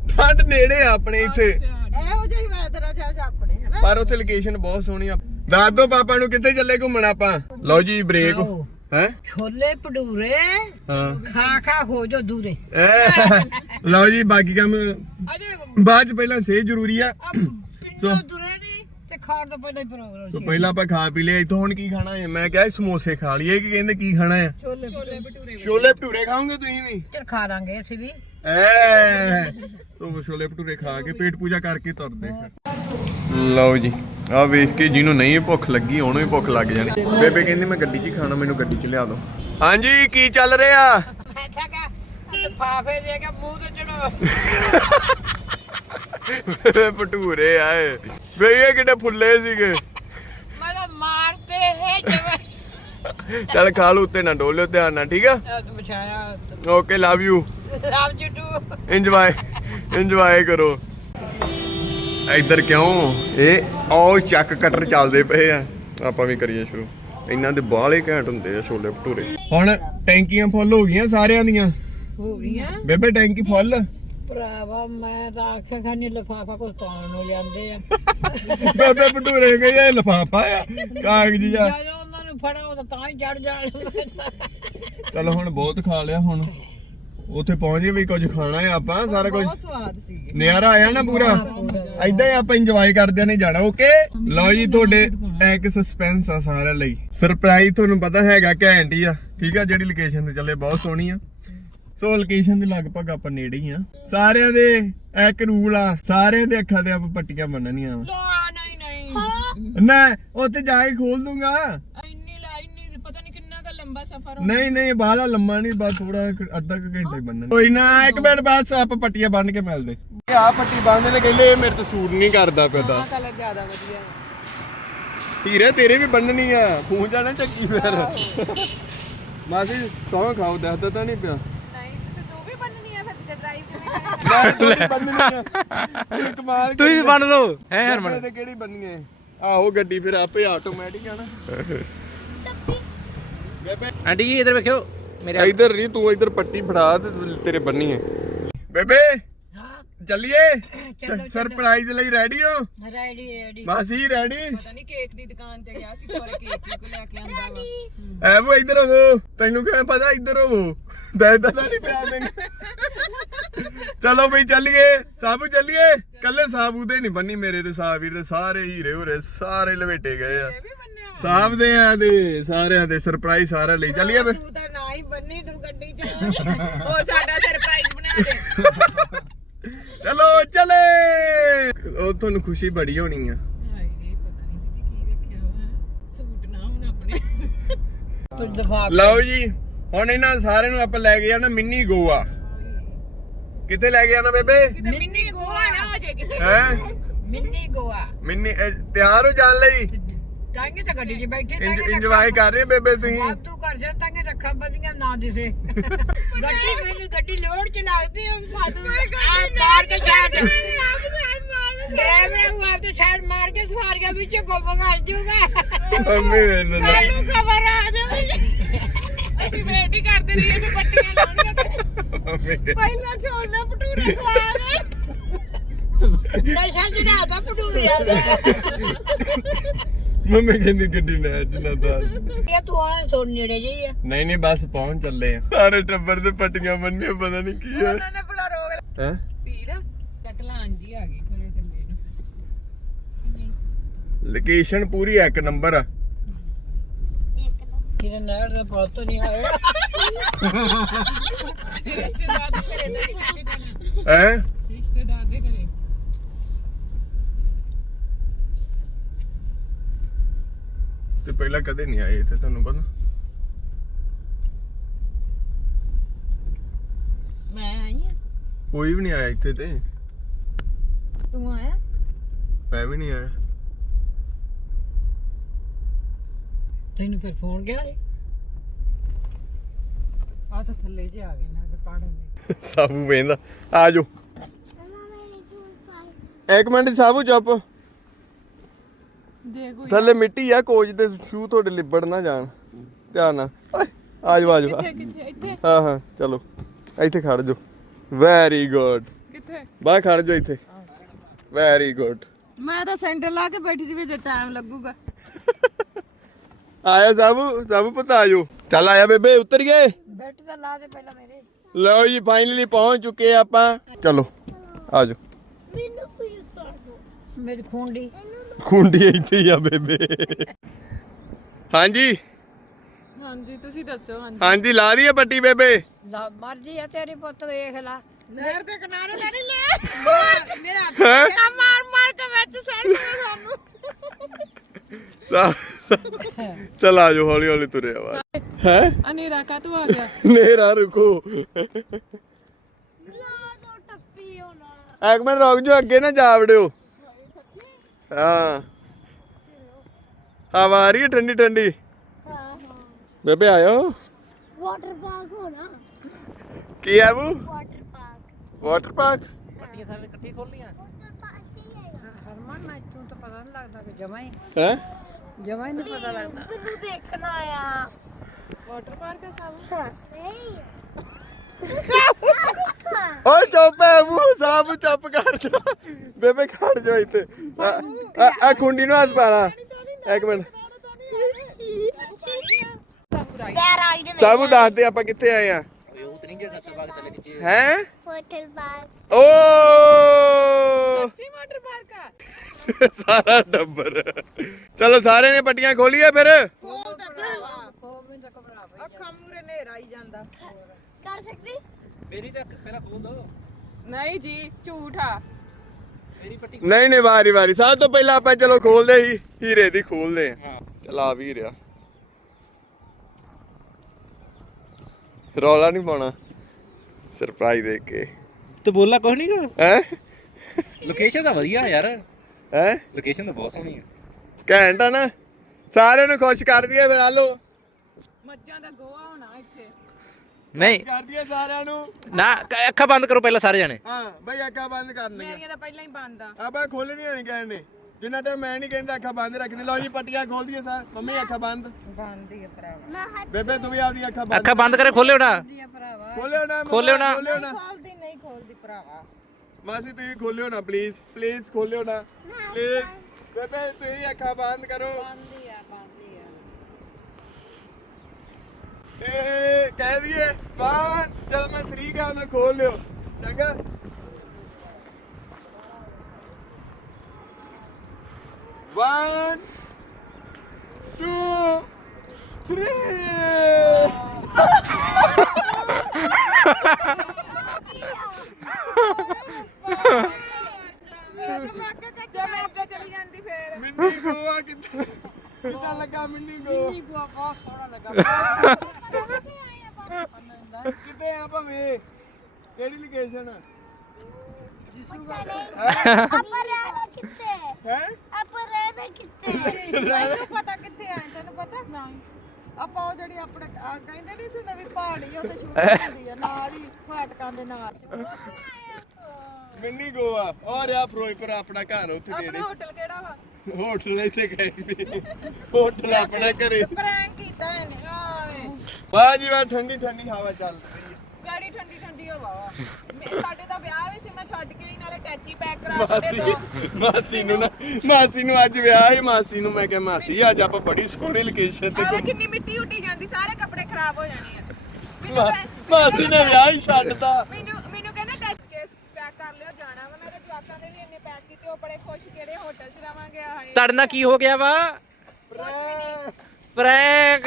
ਠੰਡ ਨੇੜੇ ਆ ਆਪਣੇ ਇੱਥੇ। ਇਹੋ ਜਿਹੀ ਵੈਦਰ ਆ ਜਾ ਜਾ ਆਪਣੇ ਹਨਾ ਪਰ ਉੱਥੇ ਲੋਕੇਸ਼ਨ ਬਹੁਤ ਸੋਹਣੀ ਆ। ਦੱਸ ਦੋ ਪਾਪਾ ਨੂੰ ਕਿੱਥੇ ਚੱਲੇ ਘੁੰਮਣ ਆਪਾਂ? ਲਓ ਜੀ ਬ੍ਰੇਕ ਹੈ? ਛੋਲੇ ਭਟੂਰੇ ਹਾਂ। ਖਾ ਖਾ ਹੋ ਜੋ ਦੂਰੇ। ਲਓ ਜੀ ਬਾਕੀ ਕੰਮ ਅਜੇ ਬਾਅਦ ਚ ਪਹਿਲਾਂ ਸੇ ਜ਼ਰੂਰੀ ਆ। ਪਿੰਡੋਂ ਦੂਰੇ ਨਹੀਂ ਤੇ ਖਾਣ ਤੋਂ ਪਹਿਲਾਂ ਹੀ ਪ੍ਰੋਗਰਾਮ ਸੋ ਪਹਿਲਾਂ ਆਪਾਂ ਖਾ ਪੀ ਲਿਆ ਇੱਥੋਂ ਹੁਣ ਕੀ ਖਾਣਾ ਹੈ? ਮੈਂ ਕਿਹਾ ਸਮੋਸੇ ਖਾ ਲਈਏ ਕਿ ਕਹਿੰਦੇ ਕੀ ਖਾਣਾ ਹੈ? ਛੋਲੇ ਛੋਲੇ ਭਟੂਰੇ ਛੋਲੇ ਭਟੂਰੇ ਖਾਓਗੇ ਤੁਸੀਂ ਵੀ? ਚਲ ਖਾ ਲਾਂਗੇ ਅਸੀਂ ਵੀ। ਐ। ਤੋ ਛੋਲੇ ਭਟੂਰੇ ਖਾ ਕੇ ਪੇਟ ਪੂਜਾ ਕਰਕੇ ਤੁਰਦੇ ਫਿਰ। ਲਓ ਜੀ ਆ ਵੇਖ ਕੇ ਜਿਹਨੂੰ ਨਹੀਂ ਭੁੱਖ ਲੱਗੀ ਉਹਨੂੰ ਹੀ ਭੁੱਖ ਲੱਗ ਜਾਣੀ। ਬੇਬੇ ਕਹਿੰਦੀ ਮੈਂ ਗੱਡੀ 'ਚ ਹੀ ਖਾਣਾ ਮੈਨੂੰ ਗੱਡੀ 'ਚ ਲਿਆ ਦਿਓ। ਹਾਂਜੀ ਕੀ ਚੱਲ ਰਿਹਾ? ਮੈਂ ਕਿਹਾ ਲਿਫਾਫੇ ਦੇ ਕੇ ਮੂੰਹ ਤੇ ਚੜੋ ਭਟੂਰੇ ਆਏ। ਵੇਖੇ ਕਿੱਡੇ ਫੁੱਲੇ ਸੀਗੇ। ਮੈਂ ਤਾਂ ਮਾਰਤੇ ਹੈ ਜਿਵੇਂ। ਚੱਲ ਖਾ ਲਓ ਉੱਤੇ ਨਾ ਡੋਲਿਓ ਧਿਆਨ ਨਾਲ ਠੀਕ ਆ? Okay love you love you too enjoy enjoy ਕਰੋ। ਇੱਧਰ ਕਿਉਂ? ਇਹ ਆਹ ਚੱਕ ਕਟਰ ਚੱਲਦੇ ਪਏ ਆ। ਆਪਾਂ ਵੀ ਕਰੀਏ ਸ਼ੁਰੂ। ਇਹਨਾਂ ਦੇ ਬਾਹਲੇ ਘੈਂਟ ਹੁੰਦੇ ਆ ਛੋਲੇ ਭਟੂਰੇ। ਹੁਣ ਟੈਂਕੀਆਂ ਫੁੱਲ ਹੋ ਗਈਆਂ ਸਾਰਿਆਂ ਦੀਆਂ। ਹੋ ਗਈਆਂ? ਬੇਬੇ ਟੈਂਕੀ ਫੁੱਲ? ਭਰਾਵਾ ਮੈਂ ਤਾਂ ਆਖਿਆ ਖਾਨੀ ਲਿਫਾਫਾ ਕੁਝ ਪਾਉਣ ਨੂੰ ਜਾਂਦੇ ਆ। ਬੇਬੇ ਭਟੂਰੇ ਗਏ ਲਫਾਫਾ ਆ ਕਾਗਜ਼ੀ ਜਾ ਜਦੋਂ ਉਹਨਾਂ ਨੂੰ ਫੜਾ ਉਹ ਤਾਂ ਹੀ ਚੜ ਜਾਣ। ਚਲ ਹੁਣ ਬਹੁਤ ਖਾ ਲਿਆ ਹੁਣ। ਉੱਥੇ ਪਹੁੰਚ ਗਏ ਵੀ ਕੁਝ ਖਾਣਾ ਹੈ ਆਪਾਂ ਸਾਰਾ ਕੁਝ ਬਹੁਤ ਸਵਾਦ ਸੀਗੇ ਨਿਆਰਾ ਆਇਆ ਨਾ ਪੂਰਾ। ਐਦਾਂ ਹੀ ਆਪਾਂ ਇੰਜੋਏ ਕਰਦਿਆਂ ਨੇ ਜਾਣਾ। ਓਕੇ ਲਓ ਜੀ ਤੁਹਾਡੇ ਇੱਕ ਸਸਪੈਂਸ ਆ ਸਾਰਿਆਂ ਲਈ। ਸਰਪ੍ਰਾਈਜ਼ ਤੁਹਾਨੂੰ ਪਤਾ ਹੈਗਾ ਘੈਂਟ ਹੀ ਆ। ਠੀਕ ਆ ਜਿਹੜੀ ਲੋਕੇਸ਼ਨ ਤੇ ਚੱਲੇ ਬਹੁਤ ਸੋਹਣੀ ਆ। ਸੋ ਲੋਕੇਸ਼ਨ ਦੇ ਲਗਭਗ ਆਪਾਂ ਨੇੜੇ ਹੀ ਆ। ਸਾਰਿਆਂ ਦੇ ਇੱਕ ਰੂਲ ਆ ਸਾਰਿਆਂ ਦੇ ਅੱਖਾਂ ਤੇ ਆਪਾਂ ਪੱਟੀਆਂ ਬੰਨਣੀਆਂ ਵਾ। ਲਾ ਨਹੀਂ ਨਹੀਂ। ਨਾ ਉੱਥੇ ਜਾ ਕੇ ਖੋਲ ਦੂੰਗਾ। ਸਫ਼ਰ ਨਹੀਂ ਨਹੀਂ ਬਾਹਲਾ ਲੰਮਾ ਨਹੀਂ ਬਸ ਥੋੜਾ ਅੱਧਾ ਕੁ ਘੰਟਾ ਹੀ ਬੰਨਣਾ ਕੋਈ ਨਾ ਇੱਕ ਮਿੰਟ ਬਾਅਦ ਆਪਾਂ ਪੱਟੀਆਂ ਬੰਨ ਕੇ ਮਿਲਦੇ। ਆ ਪੱਟੀ ਬੰਨਦੇ ਨੇ ਕਹਿੰਦੇ ਇਹ ਮੇਰੇ ਤੇ ਸੂਟ ਨਹੀਂ ਕਰਦਾ ਪਿਆ ਕਲਰ ਜ਼ਿਆਦਾ ਵਧੀਆ ਤੇਰੇ ਵੀ ਬੰਨਣੀ ਆ। ਖੂਨ ਜਾਣਾ ਚੱਕੀ ਫਿਰ। ਮਾਸੀ ਸੌਂ ਖਾਓ ਦੱਸਦਾ ਤਾਂ ਨਹੀਂ ਪਿਆ। ਨਹੀਂ ਤੇ ਤੂੰ ਵੀ ਬੰਨਣੀ ਆ ਫਿਰ ਤੇ ਡਰਾਈਵ ਕਿਵੇਂ ਕਰੇਗਾ? ਮੈਂ ਥੋੜੀ ਬੰਨਣੀ ਆ। ਇਹ ਕਮਾਲ ਤੁਸੀਂ ਵੀ ਬੰਨ ਲਓ। ਹੈ ਹਰਮਨ? ਤੇ ਕਿਹੜੀ ਬੰਨੀ ਹੈ ਆਹੋ ਗੱਡੀ ਫਿਰ ਆਪੇ ਆਟੋਮੈਟਿਕ ਆ ਨਾ। ਆਂਟੀ ਜੀ ਇਧਰ ਵੇਖਿਓ ਮੇਰੇ ਇੱਧਰ ਨਹੀਂ ਤੂੰ ਇੱਧਰ ਪੱਟੀ ਫੜਾ ਤੇ ਤੇਰੇ ਬੰਨੀ ਹੈ। ਬੇਬੇ ਚੱਲੀਏ? ਸਰਪ੍ਰਾਈਜ਼ ਲਈ ਰੈਡੀ ਹੋ? ਰੈਡੀ ਰੈਡੀ ਮਾਸੀ ਰੈਡੀ ਪਤਾ ਨਹੀਂ ਕੇਕ ਦੀ ਦੁਕਾਨ ਤੇ ਗਿਆ ਸੀ ਕੋਰੇ ਕੇਕ ਕੋ ਲੈ ਕੇ ਆਂਦਾ ਵਾ। ਐ ਉਹ ਇੱਧਰ ਹੋਵੋ। ਤੈਨੂੰ ਕਿਵੇਂ ਪਤਾ ਇੱਧਰ ਹੋਵੋ। ਦੈਦਾ ਦਾ ਨਹੀਂ ਪਿਆ ਤੈਨੂੰ। ਚਲੋ ਬਈ ਚੱਲੀਏ। ਸਾਬੂ ਚੱਲੀਏ। ਕੱਲੇ ਸਾਬੂ ਦੇ ਨਹੀਂ ਬੰਨੀ ਮੇਰੇ ਤੇ ਸਾਬੀਰ ਦੇ ਸਾਰੇ ਹੀਰੇ ਹੋਰੇ ਸਾਰੇ ਲਵੇਟੇ ਗਏ ਆ। ਦੇ ਆ ਦੇ ਸਾਰਿਆਂ ਦੇ ਸਰਪ੍ਰਾਈਜ਼ ਸਾਰਿਆਂ ਲਈ। ਚੱਲੀਏ ਬਈ ਤੂੰ ਤਾਂ ਨਾ ਹੀ ਬੰਨੀ ਤੂੰ ਗੱਡੀ ਚ ਹੋਰ ਸਾਡਾ ਸਰਪ੍ਰਾਈਜ਼ ਬਣਾ ਦੇ। ਚਲੋ ਚਲੇ। ਉਹ ਤੁਹਾਨੂੰ ਖੁਸ਼ੀ ਬੜੀ ਹੋਣੀ ਆ। ਹਾਏ ਪਤਾ ਨਹੀਂ ਦੀਦੀ ਕੀ ਰੱਖਿਆ ਵਾ। ਸੂਟ ਨਾ ਹੁਣ ਆਪਣੇ। ਤੂੰ ਦਫਾ ਲਓ ਜੀ ਹੁਣ ਇਹਨਾਂ ਸਾਰਿਆਂ ਨੂੰ ਆਪਾਂ ਲੈ ਕੇ ਜਾਣਾ ਮਿੰਨੀ ਗੋਆ। ਕਿੱਥੇ ਲੈ ਕੇ ਜਾਣਾ ਬੇਬੇ? ਮਿੰਨੀ ਗੋਆ ਨਾ ਅਜੇ ਕਿਤੇ। ਹੈ? ਮਿੰਨੀ ਗੋਆ। ਮਿੰਨੀ ਤਿਆਰ ਹੋ ਜਾਣ ਲਈ? ਤਾਂਗੇ ਤਾਂ ਗੱਡੀ 'ਚ ਬੈਠੇ ਇੰਜੋਏ ਕਰ ਰਹੇ ਹੋ ਬੇਬੇ ਤੁਸੀਂ। ਵਾਧੂ ਕਰ ਜਾ ਤਾਂਗੇ ਰੱਖਾਂ ਵਧੀਆਂ ਨਾ ਦਿਸੇ। ਗੱਡੀ ਮੈਨੂੰ ਗੱਡੀ ਲੋਡ ਚ ਲੱਗਦੀ ਉਹ ਸਾਧੂ ਆ ਮਾਰ ਕੇ ਛੱਡ। ਡਰਾਈਵਰ ਨੂੰ ਆਪ ਤੇ ਛੱਡ ਮਾਰ ਕੇ ਸਵਾਰੀਆਂ ਵਿੱਚ ਗੁੰਮ ਕਰ ਜੂਗਾ। ਮੰਮੀ ਮੈਨੂੰ ਨਾ ਨੂੰ ਖਬਰ ਆ ਜਾਵੇ। ਅਸੀਂ ਵੇਟ ਹੀ ਕਰਦੇ ਰਹੀਏ ਫਿਰ ਪੱਟੀਆਂ ਲਾਉਣੀਆਂ ਮੰਮੀ। ਪਹਿਲਾਂ ਛੋਲੇ ਭਟੂਰੇ ਖਵਾ ਦੇ। ਨਸ਼ਾ ਜਿਹੜਾ ਤਾਂ ਪਟੂਰਿਆ ਦਾ। ਮੰਮੀ ਕਹਿੰਦੀ ਗੱਡੀ ਨਾ ਚਲਾ ਦਾ ਇਹ ਤੂੰ ਆਣਾ ਸੁਣ ਨੇੜੇ ਜਿਹੀ ਆ। ਨਹੀਂ ਨਹੀਂ ਬਸ ਪਹੁੰਚ ਚੱਲੇ ਆ। ਸਾਰੇ ਟੱਬਰ ਦੇ ਪੱਟੀਆਂ ਬੰਨੀਆਂ ਪਤਾ ਨਹੀਂ ਕੀ ਹੈ ਉਹਨਾਂ ਨੇ ਬੁਲਾ ਰੋਗ ਹੈ? ਪੀੜ ਕਟਲਾਂ ਜੀ ਆ ਗਈ ਖਰੇ ਥੱਲੇ ਲੋਕੇਸ਼ਨ ਪੂਰੀ ਇੱਕ ਨੰਬਰ ਆ। ਕਿਨੇ ਨਹਿਰ ਦੇ ਪੁੱਤ ਤੋਂ ਨਹੀਂ ਆਇਆ। ਤਾਂ ਹੈ ਰਿਸ਼ਤੇਦਾਰ ਦੇ ਘਰੇ ਤੇ ਪਹਿਲਾਂ ਕਦੇ ਨਹੀਂ ਆਏ ਇੱਥੇ ਤੁਹਾਨੂੰ ਪਤਾ? ਮੈਂ ਆਈ ਆ। ਕੋਈ ਵੀ ਨਹੀਂ ਆਇਆ ਇੱਥੇ ਤੇ। ਤੂੰ ਆਇਆ? ਮੈਂ ਵੀ ਨਹੀਂ ਆਇਆ। ਤੈਨੂੰ ਫਿਰ ਫੋਨ ਗਿਆ ਨੀ? ਆ ਤਾਂ ਥੱਲੇ ਜੇ ਆ ਗਏ ਨਾ ਤੇ ਪੜਨ ਦੇ। ਸਾਬੂ ਵੇਂਦਾ। ਆ ਜਾਓ। ਇੱਕ ਮਿੰਟ ਸਾਬੂ ਚੁੱਪ। ਦੇ ਕੋਈ ਥੱਲੇ ਮਿੱਟੀ ਆ ਕੋਚ ਦੇ ਸ਼ੂ ਤੁਹਾਡੇ ਲਿਬੜ ਨਾ ਜਾਣ। ਧਿਆਨ ਨਾਲ। ਓਏ, ਆ ਜਾਓ ਆ ਜਾਓ। ਕਿੱਥੇ ਇੱਥੇ? ਹਾਂ ਹਾਂ ਚਲੋ। ਇੱਥੇ ਖੜ ਜਾਓ। ਵੈਰੀ ਗੁੱਡ ਕਿੱਥੇ? ਬਾਹਰ ਖੜ ਜਾਓ ਇੱਥੇ। ਵੈਰੀ ਗੁੱਡ ਮੈਂ ਤਾਂ ਸੈਂਟਰ ਲਾ ਕੇ ਬੈਠੀ ਸੀ ਵਿੱਚ ਟਾਈਮ ਲੱਗੂਗਾ। ਆਇਆ ਸਾਬੂ ਸਾਬੂ ਪਤਾ ਆ ਜਾਓ ਚੱਲ ਆਇਆ ਬੇਬੇ ਉਤਰ ਗਏ। ਬੈਠ ਤਾਂ ਲਾ ਦੇ ਪਹਿਲਾਂ ਮੇਰੇ। ਲਓ ਜੀ ਫਾਈਨਲੀ ਪਹੁੰਚ ਚੁੱਕੇ ਆਪਾਂ। ਚਲੋ ਆ ਜਾਓ। ਮੇਰੀ ਖੁੰਡੀ ਖੁੰਡੀ ਇੱਥੇ ਹੀ ਆ ਬੇਬੇ। ਹਾਂਜੀ। ਹਾਂਜੀ ਤੁਸੀਂ ਦੱਸੋ ਹਾਂਜੀ। ਹਾਂਜੀ ਲਾ ਦਈਏ ਪੱਟੀ ਬੇਬੇ। ਲਾ ਮਰਜ਼ੀ ਆ ਤੇਰੀ ਪੁੱਤ ਵੇਖ ਲਾ। ਨਹਿਰ ਦੇ ਕਿਨਾਰੇ ਤਾਂ ਨਹੀਂ ਲੈ ਮੇਰਾ ਹੈਂ? ਮਾਰ ਮਾਰ ਕੇ ਵਿੱਚ ਸੜ ਦੇ ਸਾਨੂੰ। ਚੱਲ ਆ ਜਾਓ ਹੌਲੀ ਹੌਲੀ ਤੁਰਿਆ ਵਾ ਹੈ? ਅਨੇਰਾ ਕਾ ਤੂੰ ਆ ਗਿਆ? ਨੇਰਾ ਰੁਕੋ। ਇੱਕ ਮਿੰਟ ਰੁਕ ਜਾਓ ਅੱਗੇ ਨਾ ਜਾ ਵੜਿਓ। ਹਾਂ। ਹਵਾ ਆ ਰਹੀ ਹੈ ਠੰਡੀ ਠੰਡੀ। ਬੇਬੇ ਆਇਓ। ਵਾਟਰ ਪਾਰਕ ਹੋਣਾ। ਕੀ ਹੈ ਉਹ ਵਾਟਰ ਪਾਰਕ ਵਾਟਰ ਪਾਰਕ ਪੱਟੀਆਂ ਸਾਰੇ ਇਕੱਠੀ ਖੋਲਣੀਆਂ ਵਾਟਰ ਪਾਰਕ ਹੀ ਹੈਗਾ। ਹਰਮਨ ਨਾ ਤੂੰ ਤਾਂ ਪਤਾ ਨਹੀਂ ਲੱਗਦਾ ਕਿ ਜਮਾ ਹੀ। ਹੈ? ਜਮਾ ਹੀ ਨਹੀਂ ਪਤਾ ਲੱਗਦਾ। ਮੈਨੂੰ ਦੇਖਣਾ ਆ। ਵਾਟਰ ਪਾਰਕ ਹੈ ਸਭ। ਹਾਂ ਨਹੀਂ। ਓਏ ਚੁੱਪ ਮੂੰਹ ਸਾਬ ਚੁੱਪ ਕਰ ਜਾ। ਬੇਬੇ ਖੜ ਜਾ ਇੱਥੇ। ਆ- ਆ ਆ ਕੁੰਡੀ ਨੂੰ ਹੱਥ ਪਾਣਾ ਇੱਕ ਮਿੰਟ। ਯਾਰ ਰਾਈਡ ਸਾਬੂ ਦੱਸ ਆਪਾਂ ਕਿੱਥੇ ਆਏ ਆ। ਹੈ? ਵਾਟਰ ਪਾਰਕ ਓ! ਸੱਚੀ ਵਾਟਰ ਪਾਰਕ ਆ ਸਾਰਾ ਟੱਬਰ। ਚਲੋ ਸਾਰਿਆਂ ਨੇ ਪੱਟੀਆਂ ਖੋਲੀਆਂ ਫਿਰ। ਅੱਖਾਂ ਮੂਰੇ ਨੇਰਾ ਹੀ ਜਾਂਦਾ। ਕਰ ਸਕਦੀ? ਮੇਰੀ ਤਾਂ ਪਹਿਲਾਂ ਖੋਲ ਦੋ। ਨਹੀਂ ਜੀ ਝੂਠ ਆ। ਮੇਰੀ ਪੱਟੀ ਨਹੀਂ ਨਹੀਂ ਵਾਰੀ ਵਾਰੀ। ਸਭ ਤੋਂ ਪਹਿਲਾਂ ਆਪਾਂ ਚਲੋ ਖੋਲਦੇ ਹੀ ਹੀਰੇ ਦੀ ਖੋਲਦੇ ਆ ਹਾਂ। ਚਲ ਆ ਵੀ ਰਿਹਾ। ਰੌਲਾ ਨਹੀਂ ਪਾਉਣਾ। ਸਰਪ੍ਰਾਈਜ਼ ਦੇ ਕੇ। ਤੂੰ ਬੋਲਣਾ ਕੁਝ ਨਹੀਂ ਹੈ? ਲੋਕੇਸ਼ਨ ਤਾਂ ਵਧੀਆ ਯਾਰ। ਹੈ? ਲੋਕੇਸ਼ਨ ਤਾਂ ਬਹੁਤ ਸੋਹਣੀ ਹੈ ਘੈਂਟ ਆ ਨਾ। ਸਾਰਿਆਂ ਨੂੰ ਖੁਸ਼ ਕਰ ਦਈਏ ਫਿਰ ਆਲੋ। ਮੱਝਾਂ ਦਾ ਗੋਆ ਨਹੀਂ। ਕਰ ਦਈਏ ਸਾਰਿਆਂ ਨੂੰ। ਨਾ ਕ- ਅੱਖਾਂ ਬੰਦ ਕਰੋ ਪਹਿਲਾਂ ਸਾਰੇ ਜਣੇ। ਹਾਂ ਬਈ ਅੱਖਾਂ ਬੰਦ ਕਰਨੀਆਂ ਮੇਰੀਆਂ ਤਾਂ ਪਹਿਲਾਂ ਹੀ ਬੰਦ ਆ। ਆਪਾਂ ਖੋਲਣੀਆਂ ਨਹੀਂ ਕਹਿਣੇ ਜਿੰਨਾ ਟਾਈਮ ਮੈਂ ਨਹੀਂ ਕਹਿੰਦਾ ਅੱਖਾਂ ਬੰਦ ਰੱਖਣੀ ਲਓ ਜੀ ਪੱਟੀਆਂ ਖੋਲ ਦਈਏ ਸਰ ਮੰਮੀ ਅੱਖਾਂ ਬੰਦ। ਬੰਦ ਹੀ ਆ ਭਰਾਵਾ। ਬੇਬੇ ਤੂੰ ਵੀ ਆਪਦੀ ਅੱਖਾਂ ਬੰਦ ਅੱਖਾਂ ਬੰਦ ਕਰੇ ਖੋਲਿਓ ਨਾ। ਦੀ ਆ ਭਰਾਵਾ। ਖੋਲਿਓ ਨਾ ਮੰਮਾ, ਖੋਲਿਓ ਨਾ। ਖੋਲਿਓ ਨਾ। ਖੋਲਦੀ ਨਹੀਂ ਖੋਲਦੀ ਭਰਾਵਾ। ਮਾਸੀ ਤੁਸੀਂ ਖੋਲਿਓ ਨਾ ਪਲੀਜ਼ ਪਲੀਜ਼ ਖੋਲਿਓ ਨਾ। ਪਲੀਜ਼ ਬੇਬੇ ਤੁਸੀਂ ਅੱਖਾਂ ਬੰਦ ਕਰੋ। ਪਾਉਂਦੀ ਆ ਪਾਉਂਦੀ ਆ ਏ ਕਹਿ ਦਈਏ ਵਨ ਜਦ ਮੈਂ 3 ਕਹਾਂ ਤਾਂ ਖੋਲ ਲਿਓ। ਚੰਗਾ। ਚਲੀ ਜਾਂਦੀ ਫੇਰ। ਮਿੰਨੀ ਗੋਆ ਕਿੱਦਾਂ ਲੱਗਾ ਮਿੰਨੀ ਗੋ ਕੀ ਕੋ ਬਹੁਤ ਸੋਹਣਾ ਲੱਗਾ। ਕਿੱਥੇ ਆ ਭਾਵੇਂ? ਕਿਹੜੀ ਲੋਕੇਸ਼ਨ ਆਪਾਂ ਰਹਿਣਾ ਕਿੱਥੇ? ਹੈ? ਆਪਾਂ ਰਹਿਣਾ ਕਿੱਥੇ? ਤੈਨੂੰ ਪਤਾ ਕਿੱਥੇ ਆਏ ਤੈਨੂੰ ਪਤਾ? ਨਹੀਂ ਆਪਾਂ ਉਹ ਜਿਹੜੀ ਆਪਣੇ ਕਹਿੰਦੇ ਨਹੀਂ ਸੀ ਹੁੰਦੇ ਵੀ ਪਹਾੜੀ ਉੱਤੇ ਸ਼ੂਟਿੰਗ ਹੁੰਦੀ ਆ ਨਾਲ ਹੀ ਫਾਟਕਾਂ ਦੇ ਨਾਲ। ਮਿੰਨੀ ਗੋਆ ਔਰ ਆ ਫਿਰੋਜ਼ਪੁਰ ਆਪਣਾ ਘਰ ਉੱਥੇ ਆਪਣੇ ਨੇੜੇ। ਹੋਟਲ ਕਿਹੜਾ ਵਾ? ਹੋਟਲ ਇੱਥੇ ਗਏ ਵੀ ਹੋਟਲ ਆਪਣਾ ਘਰੇ। ਪ੍ਰੈਂਕ ਕੀਤਾ ਇਹਨੇ ਆਵੇ। ਵਾਹ ਜੀ ਵਾਹ ਠੰਡੀ ਠੰਡੀ ਹਵਾ ਚੱਲ ਰਹੀ ਹੈ ਗਾੜੀ ਠੰਡੀ ਠੰਡੀ ਹਵਾ ਵਾ। ਮੇ- ਸਾਡੇ ਤਾਂ ਵਿਆਹ ਵੀ ਸੀ ਮੈਂ ਛੱਡ ਕੇ ਆਈ ਨਾਲੇ ਟੈਚੀ ਪੈਕ ਕਰਾ ਤੋਂ ਮਾਸੀ ਮਾਸੀ ਨੂੰ ਨਾ ਮਾਸੀ ਨੂੰ ਅੱਜ ਵਿਆਹ ਹੈ ਮਾਸੀ ਨੂੰ ਮੈਂ ਕਿਹਾ ਮਾਸੀ ਅੱਜ ਆਪਾਂ ਬੜੀ ਸੋਹਣੀ ਲੋਕੇਸ਼ਨ ਤੇ ਆਵੇ ਘੁੰਮ- ਕਿੰਨੀ ਮਿੱਟੀ ਉੱਡੀ ਜਾਂਦੀ ਸਾਰੇ ਕੱਪੜੇ ਖਰਾਬ ਹੋ ਜਾਣੇ ਆ। ਮੈਨੂੰ ਮਾਸੀ ਨੇ ਵਿਆਹ ਹੀ ਛੱਡਤਾ ਮੈਨੂੰ ਮੈਨੂੰ ਕਹਿੰਦਾ ਟੈਚ ਕੇਸ ਪੈਕ ਕਰ ਲਿਓ ਜਾਣਾ ਵਾ ਮੈਂ ਤੇ ਜਵਾਕਾਂ ਦੇ ਵੀ ਇੰਨੇ ਪੈਕ ਕੀਤੇ ਉਹ ਬੜੇ ਖੁਸ਼ ਕਿਹੜੇ ਹੋਟਲ 'ਚ ਰਵਾਂਗੇ ਹਾਏ ਤੜਨਾ ਕੀ ਹੋ ਗਿਆ ਵਾ ਫਰੈਂਕ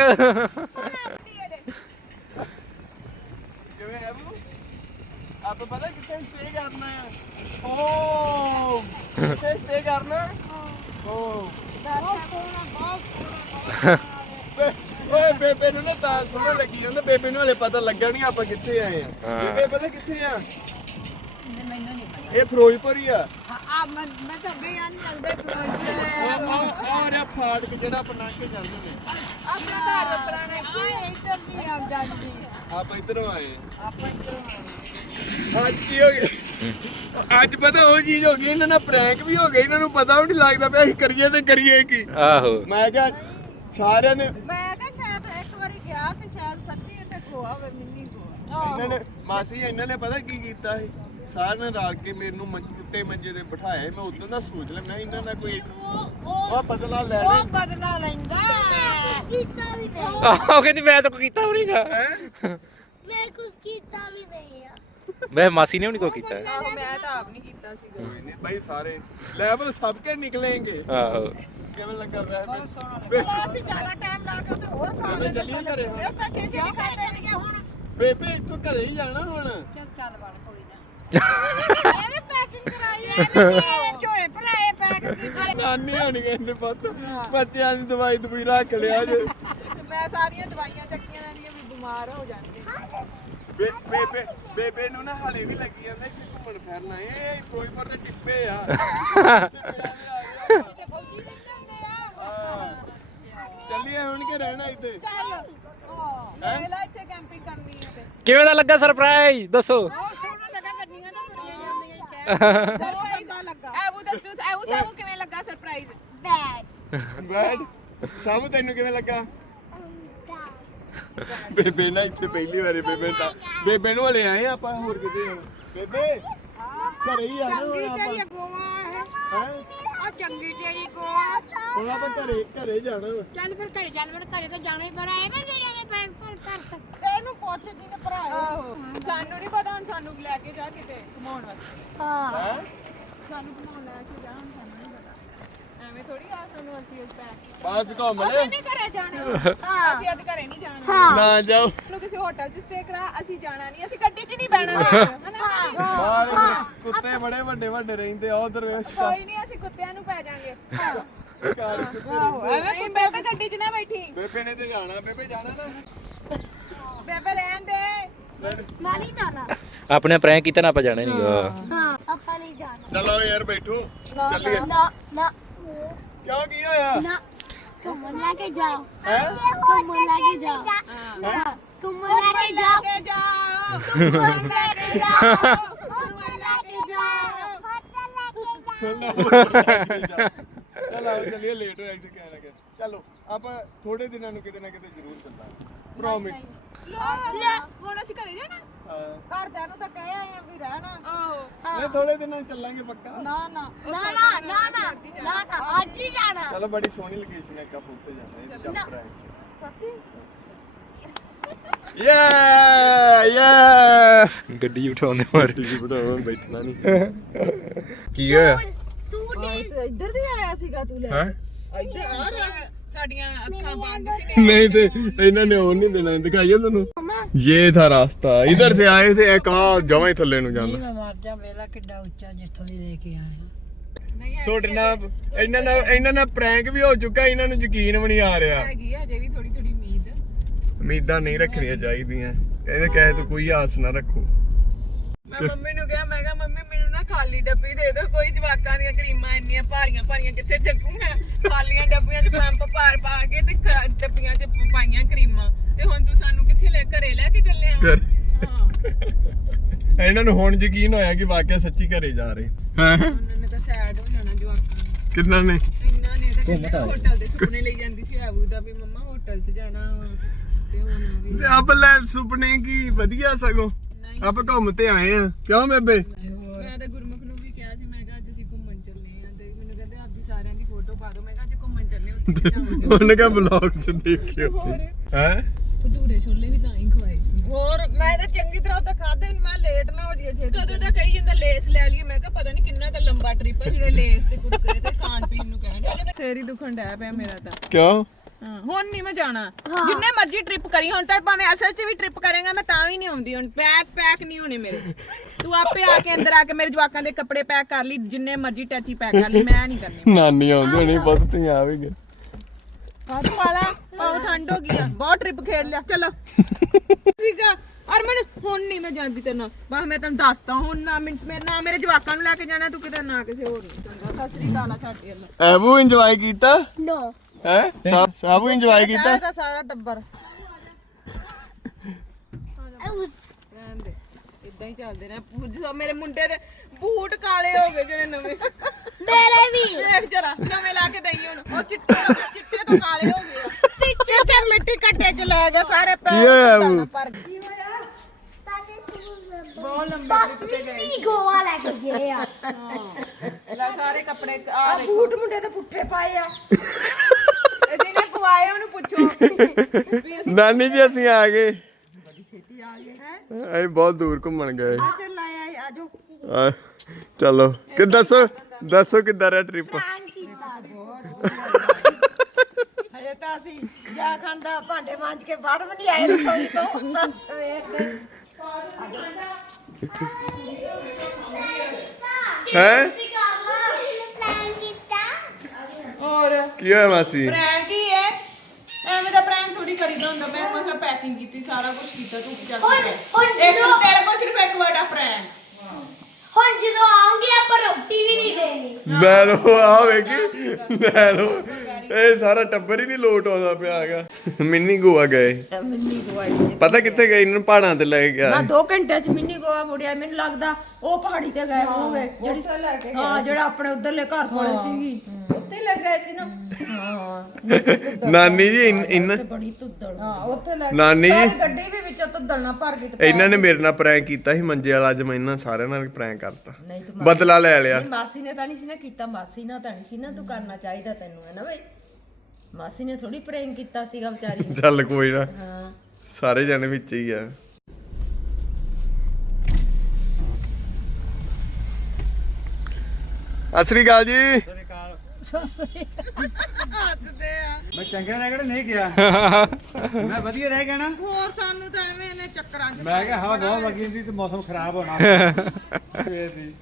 ਕਿਵੇਂ ਹੈ ਬੂ ਆਪ ਪਤਾ ਕਿੱਥੇ ਸਟੇ ਕਰਨਾ ਹੈ ਓ ਕਿੱਥੇ ਸਟੇ ਕਰਨਾ ਓ ਬੇ- ਓਏ ਬੇਬੇ ਨੂੰ ਨਾ ਤਾਂ ਸੋਹਣਾ ਲੱਗੀ ਜਾਂਦਾ ਬੇਬੇ ਨੂੰ ਹਲੇ ਪਤਾ ਲੱਗਾ ਨਹੀਂ ਆਪਾਂ ਕਿੱਥੇ ਆਏ ਆ ਹਾਂ। ਬੇਬੇ ਪਤਾ ਕਿੱਥੇ ਆ ਇਹ ਫਿਰੋਜ਼ਪੁਰ ਹੀ ਆ ਆ ਮੈਂ ਮੈਂ ਤਾਂ ਅੱਗੇ ਆ ਨਹੀਂ ਜਾਂਦੇ ਉਹ ਉਹ ਉਹ ਰਿਹਾ ਫਾਟਕ ਜਿਹੜਾ ਲੰਘ ਕੇ ਜਾਂਦੇ ਨੇ। ਆਪਣਾ ਘਰ ਪੁਰਾਣਾ। ਕੀ ਇੱਧਰ ਨਹੀਂ ਆ ਜਾਂਦੀ। ਆਪਾਂ ਇਧਰੋਂ ਆਏ। ਆਪਾਂ ਇਧਰੋਂ ਅੱਜ ਕੀ ਹੋ ਗਿਆ? ਅੱਜ ਪਤਾ ਉਹ ਚੀਜ਼ ਹੋ ਗਈ ਇਹਨਾਂ ਨਾਲ ਪ੍ਰੈਂਕ ਵੀ ਹੋ ਗਈ। ਇਹਨਾਂ ਨੂੰ ਪਤਾ ਵੀ ਨਹੀਂ ਲੱਗਦਾ ਪਿਆ ਅਸੀਂ ਕਰੀਏ ਤੇ ਕਰੀਏ ਕੀ। ਆਹੋ। ਮੈਂ ਕਿਹਾ ਸਾਰਿਆਂ ਨੇ ਮੈਂ ਕਿਹਾ ਸ਼ਾਇਦ ਇੱਕ ਵਾਰੀ ਗਿਆ ਸੀ ਸ਼ਾਇਦ ਸੱਚੀ ਇੱਥੇ ਖੋਆ ਵੇ ਮਿੰਨੀ ਖੋਆ ਇਹਨਾਂ ਨੇ ਮਾਸੀ ਇਹਨਾਂ ਨੇ ਪਤਾ ਕੀ ਕੀਤਾ ਸੀ? ਸਾਰਿਆਂ ਨੇ ਰਲ ਕੇ ਮੈਨੂੰ ਮੰਜ- ਟੁੱਟੇ ਮੰਜੇ ਤੇ ਬਿਠਾਇਆ ਸੀ। ਮੈਂ ਉਦੋਂ ਦਾ ਸੋਚ ਲਿਆ ਮੈਂ ਇਹਨਾਂ ਨਾਲ ਕੋਈ ਉਹ ਬਦਲਾ ਲੈ ਉਹ ਲੈ ਬਦਲਾ ਲੈਂਦਾ ਕੀਤਾ ਵੀ ਨਹੀਂ ਆਹੋ ਕਹਿੰਦੀ ਮੈਂ ਤਾਂ ਕੋਈ ਕੀਤਾ ਵੀ ਨਹੀਂਗਾ ਮੈਂ ਕੁਝ ਕੀਤਾ ਵੀ ਨਹੀਂ ਆ ਮੈਂ ਮਾਸੀ ਨੇ ਵੀ ਨਹੀਂ ਕੋਈ ਕੀਤਾ ਆਹੋ ਮੈਂ ਤਾਂ ਆਪ ਨਹੀਂ ਕੀਤਾ ਸੀਗਾ ਨਹੀਂ ਭਾਈ ਸਾਰੇ ਲੈਵਲ ਸਭ ਕੇ ਨਿਕਲेंगे ਆਹੋ ਕਿਵੇਂ ਲੱਗਾ ਵੈਸੇ ਅਸੀਂ ਜ਼ਿਆਦਾ ਟਾਈਮ ਲਾ ਕੇ ਉੱਥੇ ਹੋਰ ਖਾ ਲੈਂਦੇ ਚੱਲੀਏ ਘਰੇ ਹੁਣ। ਇਸ ਤਾਂ ਛੇ ਛੇ ਨਹੀਂ ਖਾਂਦੇ ਨਹੀਂ ਹੁਣ ਬੇਬੇ ਇੱਥੋਂ ਘਰੇ ਹੀ ਜਾਣਾ ਹੁਣ ਚੱਲ ਚੱਲ ਵੜ ਕੋਈ ਨਾ ਐਵੇਂ ਪੈਕਿੰਗ ਕਰਾਈ ਐਵੇਂ ਝੋਲੇ ਭਰਾਏ ਪੈਕ ਕੀਤੇ ਨਾਨੀ ਹੋਣੀ ਕਹਿੰਦੇ ਪੁੱਤ ਬੱਚਿਆਂ ਦੀ ਦਵਾਈ ਦਵਾਈ ਰੱਖ ਲਿਆ ਜੇ। ਮੈਂ ਸਾਰੀਆਂ ਦਵਾਈਆਂ ਚੱਕੀਆਂ ਲੈਣੀਆਂ ਵੀ ਬਿਮਾਰ ਹੋ ਜਾਣਗੇ। ਬੇ- ਬੇਬੇ ਬੇਬੇ ਨੂੰ ਨਾ ਹਲੇ ਵੀ ਲੱਗੀ ਜਾਂਦਾ ਕਿ ਘੁੰਮਣ ਫਿਰਨਾ। ਇਹ ਫਿਰੋਜ਼ਪੁਰ ਦੇ ਟਿੱਪੇ ਆ। ਹਾਂ। ਚੱਲੀਏ ਹੁਣ ਕਿ ਰਹਿਣਾ ਇੱਥੇ? ਲੈ ਲੈ ਇੱਥੇ ਕੈਂਪਿੰਗ ਕਰਨੀ ਹੈ ਤੇ। ਕਿਵੇਂ ਦਾ ਲੱਗਾ ਸਰਪ੍ਰਾਈਜ਼ ਦੱਸੋ। ਬਹੁਤ ਸੋਹਣਾ ਲੱਗਾ ਗੱਡੀਆਂ ਤਾਂ ਤੁਰੀਆਂ ਜਾਂਦੀਆਂ ਸਰਪ੍ਰਾਈਜ਼ ਲੱਗਾ। ਐਵੂ ਦੱਸੋ ਐਵੂ ਸਾਬੂ ਕਿਵੇਂ ਲੱਗਾ ਸਰਪ੍ਰਾਈਜ਼ ਬੈਡ ਬੈਡ ਸਾਮੂ ਤੈਨੂੰ ਕਿਵੇਂ ਲੱਗਾ? ਬੇਬੇ ਨਾ ਇੱਥੇ ਪਹਿਲੀ ਵਾਰੀ ਬੇਬੇ ਤਾਂ ਬੇਬੇ ਨੂੰ ਹਲੇ ਆਏ ਆਪਾਂ ਹੋਰ ਕਿਤੇ। ਬੇਬੇ ਘਰੇ ਹੀ ਆਣਾ ਹੁਣ ਆਪਾਂ। ਗੋਆ ਹੈ। ਹੈਂ? ਆ ਚੰਗੀ ਤੇਰੀ ਗੋਆ ਹੁਣ ਆਪਾਂ ਘਰੇ ਘਰੇ ਜਾਣਾ ਵਾ। ਚੱਲ ਫਿਰ ਘਰੇ ਚੱਲ ਫਿਰ ਘਰੇ ਤਾਂ ਜਾਣਾ ਹੀ ਪੈਣਾ। ਐਵੇਂ ਜਿਹੜਿਆਂ ਦੇ ਪੈਕ ਪਰ ਕਰ ਇਹਨੂੰ ਪੁੱਛਦੀ ਨੇ ਭਰਾ ਆਹੋ ਸਾਨੂੰ ਨਹੀਂ ਪਤਾ ਹੁਣ ਸਾਨੂੰ ਲੈ ਕੇ ਜਾ ਕਿਤੇ ਘੁਮਾਉਣ ਵਾਸਤੇ। ਹਾਂ। ਹੈਂ? ਸਾਨੂੰ ਘੁਮਾਉਣ ਲੈ ਕੇ ਜਾ ਹੁਣ ਸਾਨੂੰ ਨਹੀਂ ਪਤਾ। ਐਵੇਂ ਥੋੜੀ ਆ ਸਾਨੂੰ ਅਸੀਂ ਉਸ ਪੈਕ ਬਸ ਘੁੰਮ ਲੈ। ਅਸੀਂ ਨਹੀਂ ਘਰੇ ਜਾਣਾ। ਅਸੀਂ ਅੱਜ ਘਰੇ ਨਹੀਂ ਜਾਣਾ। ਹਾਂ। ਨਾ ਜਾਓ। ਨੂੰ ਕਿਸੇ ਹੋਟਲ 'ਚ ਸਟੇ ਕਰਾ ਅਸੀਂ ਜਾਣਾ ਨਹੀਂ ਅਸੀਂ ਗੱਡੀ 'ਚ ਨਹੀਂ ਬਹਿਣਾ। ਹਨਾ ਬਾਹਰ ਕੁੱਤੇ ਬੜੇ ਵੱਡੇ ਵੱਡੇ ਰਹਿੰਦੇ ਆ ਉਧਰ ਵੇਖ ਕੋਈ ਨਹੀਂ ਅਸੀਂ ਕੁੱਤਿਆਂ ਨੂੰ ਪੈ ਜਾਾਂਗੇ। ਆਹੋ ਐਵੇਂ ਕੁੱਤੇ ਬੇਬੇ ਗੱਡੀ 'ਚ ਨਾ ਬੈਠੀ। ਬੇਬੇ ਨੇ ਤੇ ਜਾਣਾ ਬੇਬੇ ਜਾਣਾ ਨਾ। ਬੇਬੇ ਰਹਿਣ ਦੇ। ਮੈਂ ਨਹੀਂ ਜਾਣਾ। ਆਪਣੇ ਪ੍ਰੈਂਕ ਕੀਤਾ ਨਾ ਆਪਾਂ ਜਾਣਾ ਨਹੀਂਗਾ ਹਾਂ ਆਪਾਂ ਨਹੀਂ ਜਾਣਾ। ਚਲੋ ਯਾਰ ਬੈਠੋ। ਚੱਲੀਏ। ਨਾ ਨਾ। ਕਿਉਂ ਕੀ ਹੋਇਆ? ਨਾ ਘੁੰਮਣ ਲੈ ਕੇ ਜਾਓ ਹੈ? ਘੁੰਮਣ ਲੈ ਕੇ ਜਾਓ ਹਾਂ ਘੁੰਮਣ ਲੈ ਕੇ ਜਾਓ ਕੇ ਜਾਓ ਘੁੰਮਣ ਲੈ ਕੇ ਜਾਓ ਘੁੰਮਣ ਲੈ ਕੇ ਜਾਓ ਹੋਟਲ ਲੈ ਕੇ ਜਾਓ ਚਲ ਆਓ ਚੱਲੀਏ ਲੇਟ ਹੋਇਆ ਇੱਥੇ ਕਹਿਣ ਲੱਗੇ। ਚਲੋ ਆਪਾਂ ਥੋੜੇ ਦਿਨਾਂ ਨੂੰ ਕਿਤੇ ਨਾ ਕਿਤੇ ਜ਼ਰੂਰ ਚੱਲਾਂਗੇ। ਪ੍ਰੋਮਿਸ ਹੁਣ ਅਸੀਂ ਘਰੇ ਜਾਣਾ? ਘਰਦਿਆਂ ਨੂੰ ਤਾਂ ਕਹਿ ਆਏ ਆ ਵੀ ਰਹਿਣਾ। ਆਹੋ। ਨਹੀਂ ਥੋੜੇ ਦਿਨਾਂ 'ਚ ਚੱਲਾਂਗੇ ਪੱਕਾ। ਨਾ ਨਾ। ਨਾ ਨਾ ਨਾ ਨਾ ਨਾ ਨਾ ਅੱਜ ਹੀ ਜਾਣਾ। ਚਲੋ ਬੜੀ ਸੋਹਣੀ ਲੋਕੇਸ਼ਨ ਹੈ ਕੱਪ ਉੱਤੇ ਜਾਣਾ ਹੈ ਜੰਪ ਰੈਕ ਸੱਚੀ? ਯਾ ਯਾ ਗੱਡੀ ਉਠਾਉਂਦੇ ਮਾਰ। ਟੀਵੀ ਬਣਾਉਣ ਬੈਠਣਾ ਨਹੀਂ ਕੀ ਹੋਇਆ? ਤੂੰ ਦੇ ਇੱਧਰ ਦੀ ਆਇਆ ਸੀਗਾ ਤੂੰ ਲੈ ਹਾਂ ਇੱਧਰ ਆ ਰਿਹਾ ਸਾਡੀਆਂ ਅੱਖਾਂ ਬੰਦ ਸੀ नहीं थे ਇਹਨਾਂ ਨੇ ਉਹ ਨਹੀਂ ਦੇਣਾ ਦਿਖਾਈਏ ਤੁਹਾਨੂੰ ਇਹ ਥਾ ਰਾਸਤਾ ਇਧਰ से ਆਏ थे ਇੱਕ ਆ ਜਮਾਂ ਹੀ ਥੱਲੇ ਨੂੰ ਜਾਂਦਾ ਮੈਂ ਮਰ ਜਾ ਵੇਲਾ ਕਿੱਡਾ ਉੱਚਾ ਜਿੱਥੋਂ ਦੀ ਲੈ ਕੇ ਆਏ ਤੁਹਾਡੇ ਨਾਲ ਇਹਨਾਂ ਨਾਲ ਇਹਨਾਂ ਨਾਲ ਪ੍ਰੈਂਕ ਵੀ ਹੋ ਚੁੱਕਾ ਇਹਨਾਂ ਨੂੰ ਯਕੀਨ ਵੀ ਨਹੀਂ ਆ ਰਿਹਾ ਹੈਗੀ ਆ ਅਜੇ ਵੀ ਥੋੜੀ ਥੋੜੀ ਉਮੀਦ ਉਮੀਦਾਂ ਨਹੀਂ ਰੱਖਣੀਆਂ ਚਾਹੀਦੀਆਂ ਇਹਦੇ ਕਹੇ ਤੋਂ ਕੋਈ ਆਸ ਨਾ ਰੱਖੋ ਮੈਂ ਮੰਮੀ ਨੂੰ ਕਿਹਾ ਮੈਂ ਕਿਹਾ ਮੰਮੀ ਮੈਨੂੰ ਨਾ ਖਾਲੀ ਡੱਬੀ ਦੇ ਦਿਓ। ਕੋਈ ਜਵਾਕਾਂ ਦੀਆਂ ਕਰੀਮਾਂ ਇੰਨੀਆਂ ਭਾਰੀਆਂ ਭਾਰੀਆਂ ਕਿੱਥੇ ਚੱਕੂ ਮੈਂ? ਖਾਲੀਆਂ ਡੱਬੀਆਂ 'ਚ ਪੰਪ ਭਾਰ ਪਾ ਕੇ ਤੇ ਖ- ਡੱਬੀਆਂ 'ਚ ਪ- ਪਾਈਆਂ ਕਰੀਮਾਂ। ਤੇ ਹੁਣ ਤੂੰ ਸਾਨੂੰ ਕਿੱਥੇ ਲੈ ਘਰੇ ਲੈ ਕੇ ਚੱਲੇ ਆ? ਘਰ। ਹਾਂ। ਇਹਨਾਂ ਨੂੰ ਹੁਣ ਯਕੀਨ ਹੋਇਆ ਕਿ ਵਾਕਿਆ ਸੱਚੀ ਘਰੇ ਜਾ ਰਹੇ। ਹਾਂ? ਉਹਨਾਂ ਨੇ ਤਾਂ ਸੈਡ ਹੋ ਜਾਣਾ ਜਵਾਕਾਂ ਨੇ। ਕਿੰਨਾ ਨੇ? ਇੰਨਾ ਨੇ ਤਾਂ ਹੋਟਲ ਦੇ ਸੁਪਨੇ ਲਈ ਜਾਂਦੀ ਸੀ ਆਬੂ ਦਾ ਵੀ ਮੰਮਾ ਹੋਟਲ 'ਚ ਜਾਣਾ। ਤੇ ਹੁਣ ਵੀ ਤੇ ਆਪ ਲੈ ਸੁਪਨੇ ਕੀ? ਵਧੀਆ ਸਗੋਂ। ਆਪਾਂ ਘੁੰਮ ਤੇ ਆਏ ਆ। ਕਿਉਂ ਬੇਬੇ? ਮੈਂ ਤਾਂ ਗੁਰਮੁਖ ਨੂੰ ਵੀ ਕਿਹਾ ਸੀ ਮੈਂ ਕਿਹਾ ਅੱਜ ਅਸੀਂ ਘੁੰਮਣ ਚੱਲੇ ਆ ਤੇ ਮੈਨੂੰ ਕਹਿੰਦੇ ਆਪਦੀ ਸਾਰਿਆਂ ਦੀ ਫੋਟੋ ਪਾ ਦਿਓ। ਮੈਂ ਕਿਹਾ ਅੱਜ ਘੁੰਮਣ ਚੱਲੇ ਉੱਥੇ ਜਾਵਾਂਗੇ। ਉਹਨੇ ਕਹਾ ਬਲੌਗ ਚ ਦੇਖਿਓ ਹੈ? ਭਟੂਰੇ ਛੋਲੇ ਵੀ ਤਾਂ ਹੀ ਖਵਾਏ ਸੀ। ਹੋਰ ਮੈਂ ਤਾਂ ਚੰਗੀ ਤਰ੍ਹਾਂ ਤਾਂ ਖਾਦੇ ਨਹੀਂ ਮੈਂ ਲੇਟ ਨਾ ਹੋ ਜਾਈਏ ਛੇਤੀ। ਕਦੋਂ ਦਾ ਕਹੀ ਜਾਂਦਾ ਲੇਸ ਲੈ ਲਈਏ। ਮੈਂ ਕਿਹਾ ਪਤਾ ਨਹੀਂ ਕਿੰਨਾ ਕੁ ਲੰਬਾ ਟ੍ਰਿਪ ਹੈ ਜਿਹੜੇ ਲੇਸ ਤੇ ਕੁਰਕਰੇ ਤੇ ਖਾਣ ਪੀਣ ਨੂੰ ਕਹਿੰਦੇ ਸੇਰੀ ਦੁਖਣ ਡਿਆ ਪਿਆ ਮੇਰਾ ਤਾਂ। ਕਿਉਂ? ਹਾਂ, ਹੁਣ ਨਹੀਂ ਮੈਂ ਜਾਣਾ। ਜਿੰਨੇ ਮਰਜ਼ੀ ਟ੍ਰਿਪ ਕਰੀ ਹੁਣ ਤੱਕ ਭਾਵੇਂ ਅਸਲ 'ਚ ਵੀ ਟ੍ਰਿਪ ਕਰੇਗਾ ਮੈਂ ਤਾਂ ਵੀ ਨਹੀਂ ਆਉਂਦੀ ਹੁਣ ਪੈਕ ਪੈਕ ਨਹੀਂ ਹੋਣੇ ਮੇਰੇ। ਤੂੰ ਆਪੇ ਆ ਕੇ ਅੰਦਰ ਆ ਕੇ ਮੇਰੇ ਜਵਾਕਾਂ ਦੇ ਕੱਪੜੇ ਪੈਕ ਕਰ ਲਈ ਜਿੰਨੇ ਮਰਜ਼ੀ ਟੈਚੀ ਪੈਕ ਕਰ ਲਈ ਮੈਂ ਨਹੀਂ ਕਰਨੇ। ਨਾਨੀ ਆਉਂਦੀ ਹੋਣੀ ਬਹੁਤ ਧੀਆਂ ਆਵੇਗੇ ਕਾਹਤੋਂ ਵਾਲਾ ਬਹੁਤ ਠੰਡ ਹੋ ਗਈ ਆ। ਬਹੁਤ ਟ੍ਰਿਪ ਖੇਡ ਲਿਆ। ਚਲੋ। ਸੀਗਾ ਅਰਮਨ ਹੁਣ ਨਹੀਂ ਮੈਂ ਜਾਂਦੀ ਤੇ ਨਾ ਬਸ ਮੈਂ ਤੈਨੂੰ ਦੱਸਦਾ ਹੁਣ ਨਾ ਮਿੰਟ ਮੇਰੇ ਨਾ ਮੇਰੇ ਜਵਾਕਾਂ ਨੂੰ ਲੈ ਕੇ ਜਾਣਾ ਤੂੰ ਕਿਤੇ ਨਾ ਕਿਸੇ ਹੋਰ ਨੂੰ। ਚੰਗਾ ਸਤਿ ਸ੍ਰੀ ਅਕਾਲ ਆ ਛੱਡ ਯਾਰ ਐਬੂ ਇੰਜੋਏ ਕੀਤਾ? ਨੋ। ਹੈ? ਸਾਬੂ ਇੰਜੋਏ ਕੀਤਾ? ਇਹਦਾ ਸਾਰਾ ਟੱਬਰ। ਉਸ ਰਹਿਣ ਦੇ ਇਦਾਂ ਹੀ ਚੱਲਦੇ ਰਹੇ ਜਦੋਂ ਮੇਰੇ ਮੁੰਡੇ ਦੇ ਬੂਟ ਕਾਲੇ ਹੋ ਗਏ ਜਿਹੜੇ ਨਵੇਂ। ਮੇਰੇ ਵੀ। ਦੇਖ ਜਰਾ ਨਵੇਂ ਲਾ ਕੇ ਦਈ ਉਹਨੂੰ ਉਹ ਚਿੱਟੇ ਚਿੱਟੇ ਤੋਂ ਕਾਲੇ ਹੋ ਗਏ ਆ। ਪਿੱਛੇ ਤੇ ਮਿੱਟੀ ਕੱਟੇ ਚ ਲੈ ਗਏ ਸਾਰੇ ਕੀ ਪੈਰ ਹੋਇਆ ਧਰਨਾ ਬੂ? ਭਰ ਗਏ ਬਹੁਤ ਲੰਬੇ trip ਤੇ ਗਏ ਨਹੀਂ ਗੋਆ ਲੈ ਕੇ ਗਏ ਆ। ਲੈ ਸਾਰੇ ਕੱਪੜੇ ਆ ਦੇਖੋ। ਬੂਟ ਮੁੰਡੇ ਤੇ ਪੁੱਠੇ ਪਾਏ ਆ। ਪਵਾਏ ਉਹਨੂੰ ਪੁੱਛੋ। ਵੀ ਅਸੀਂ ਨਾਨੀ ਜੀ ਅਸੀਂ ਆ ਗਏ। ਅਸੀਂ ਬਹੁਤ ਦੂਰ ਘੁੰਮਣ ਗਏ। ਚੱਲ ਆਇਆ ਆਜੋ ਆ, ਚਲੋ। ਕਿ ਦੱਸੋ ਦੱਸੋ ਕਿੱਦਾਂ ਰਿਹਾ ਟ੍ਰਿਪ ਹਜੇ ਤਾਂ ਅਸੀਂ ਜਾ ਖਾਣ ਦਾ ਭਾਂਡੇ ਮਾਂਜ ਕੇ ਬਾਹਰ ਵੀ ਨਹੀਂ ਆਏ ਰਸੋਈ ਤੋਂ। ਸਵੇਰ ਦੇ। ਹੈ? ਪ੍ਰੈਂਕ ਕੀਤਾ। ਹੋਰ? ਕੀ ਹੋਇਆ ਮਾਸੀ? ਪ੍ਰੈਂਕ ਹੀ ਕਰੀਦਾ ਹੁੰਦਾ ਮੈਂ ਮਸਾ ਪੈਕਿੰਗ ਕੀਤੀ ਸਾਰਾ ਕੁਝ ਕੀਤਾ ਤੂੰ ਚੱਕ ਹੁਣ- ਕੇ। ਇੱਕ ਜਦੋਂ- ਤੇਰੇ ਕੋਲ ਸਿਰਫ ਇੱਕ ਵਰਡ ਆ ਪ੍ਰੈਂਕ ਹੁਣ ਜਦੋਂ ਆਉਂਗੇ ਆਪਾਂ ਰੋਟੀ ਵੀ ਨਹੀਂ ਦੇਣੀ। ਲੈ ਲਓ ਆ ਵੇਖੀ ਲੈ ਲਓ। ਇਹ ਸਾਰਾ ਟੱਬਰ ਹੀ ਨਹੀਂ ਲੋਟ ਆਉਂਦਾ ਪਿਆ ਹੈਗਾ। ਮਿੰਨੀ ਗੋਆ ਗਏ। ਮਿੰਨੀ ਗੋਆ ਪਤਾ ਕਿੱਥੇ ਗਏ? ਇਹਨਾਂ ਨੂੰ ਪਹਾੜਾਂ ਤੇ ਲੈ ਕੇ ਗਿਆ। ਨਾ 2 ਘੰਟੇ ਚ ਮਿੰਨੀ ਗੋਆ ਮੁੜਿਆ। ਮੈਨੂੰ ਲੱਗਦਾ ਉਹ ਪਹਾੜੀ ਤੇ ਗਏ ਹੋਵੇ ਜਿਹੜੀ ਹਾਂ ਜਿਹੜਾ ਆਪਣੇ ਉਧਰਲੇ ਘਰ ਕੋਲ ਸੀਗੀ। ਉੱਥੇ ਲੈ ਗਏ ਸੀ ਨਾ। ਹਾਂ। ਨਾਨੀ ਜੀ ਤੇ ਬੜੀ ਤੁੱਦੜ ਉੱਥੇ ਲੈ ਨਾਨੀ ਜੀ ਗੱਡੀ ਵੀ ਵਿੱਚੋਂ ਤੱਦਲਣਾ ਭਰ ਗਈ ਤੇ ਇਹਨਾਂ ਨੇ ਮੇਰੇ ਨਾਲ ਪ੍ਰੈਂਕ ਕੀਤਾ ਸੀ ਮੰਜੇ ਵਾਲਾ। ਅੱਜ ਮੈਂ ਇਹਨਾਂ ਸਾਰਿਆਂ ਨਾਲ ਪ੍ਰੈਂਕ ਕਰਤਾ। ਬਦਲਾ ਲੈ ਲਿਆ। ਮਾਸੀ ਨੇ ਤਾਂ ਨਹੀਂ ਸੀ ਨਾ ਕੀਤਾ। ਮਾਸੀ ਨਾਲ ਤਾਂ ਨਹੀਂ ਸੀ ਨਾ ਤੂੰ ਕਰਨਾ ਚਾਹੀਦਾ ਤੈਨੂੰ ਹੈ ਨਾ ਬਈ? ਮਾਸੀ ਨੇ ਥੋੜੀ ਪ੍ਰੇਮ ਕੀਤਾ ਸੀਗਾ ਵਿਚਾਰੀ ਨੇ। ਚੱਲ ਕੋਈ ਨਾ। ਹਾਂ। ਸਾਰੇ ਜਣੇ ਵਿੱਚ ਹੀ ਆ। ਅਸਰੀ ਗਾਲ ਜੀ। ਹੱਸਦੇ ਆ ਮੈਂ ਚੰਗਾ ਰਹਿ ਕਿਹੜਾ ਨਹੀਂ ਗਿਆ? ਮੈਂ ਵਧੀਆ ਰਹਿ ਗਿਆ ਨਾ। ਹੋਰ ਸਾਨੂੰ ਤਾਂ ਐਵੇਂ ਨੇ ਚੱਕਰਾਂ 'ਚ ਮੈਂ ਕਿਹਾ ਹਵਾ ਬਹੁਤ ਲੱਗੀ ਸੀ ਤੇ ਮੌਸਮ ਖਰਾਬ ਹੋਣਾ। ਸਵੇਰ ਦੀ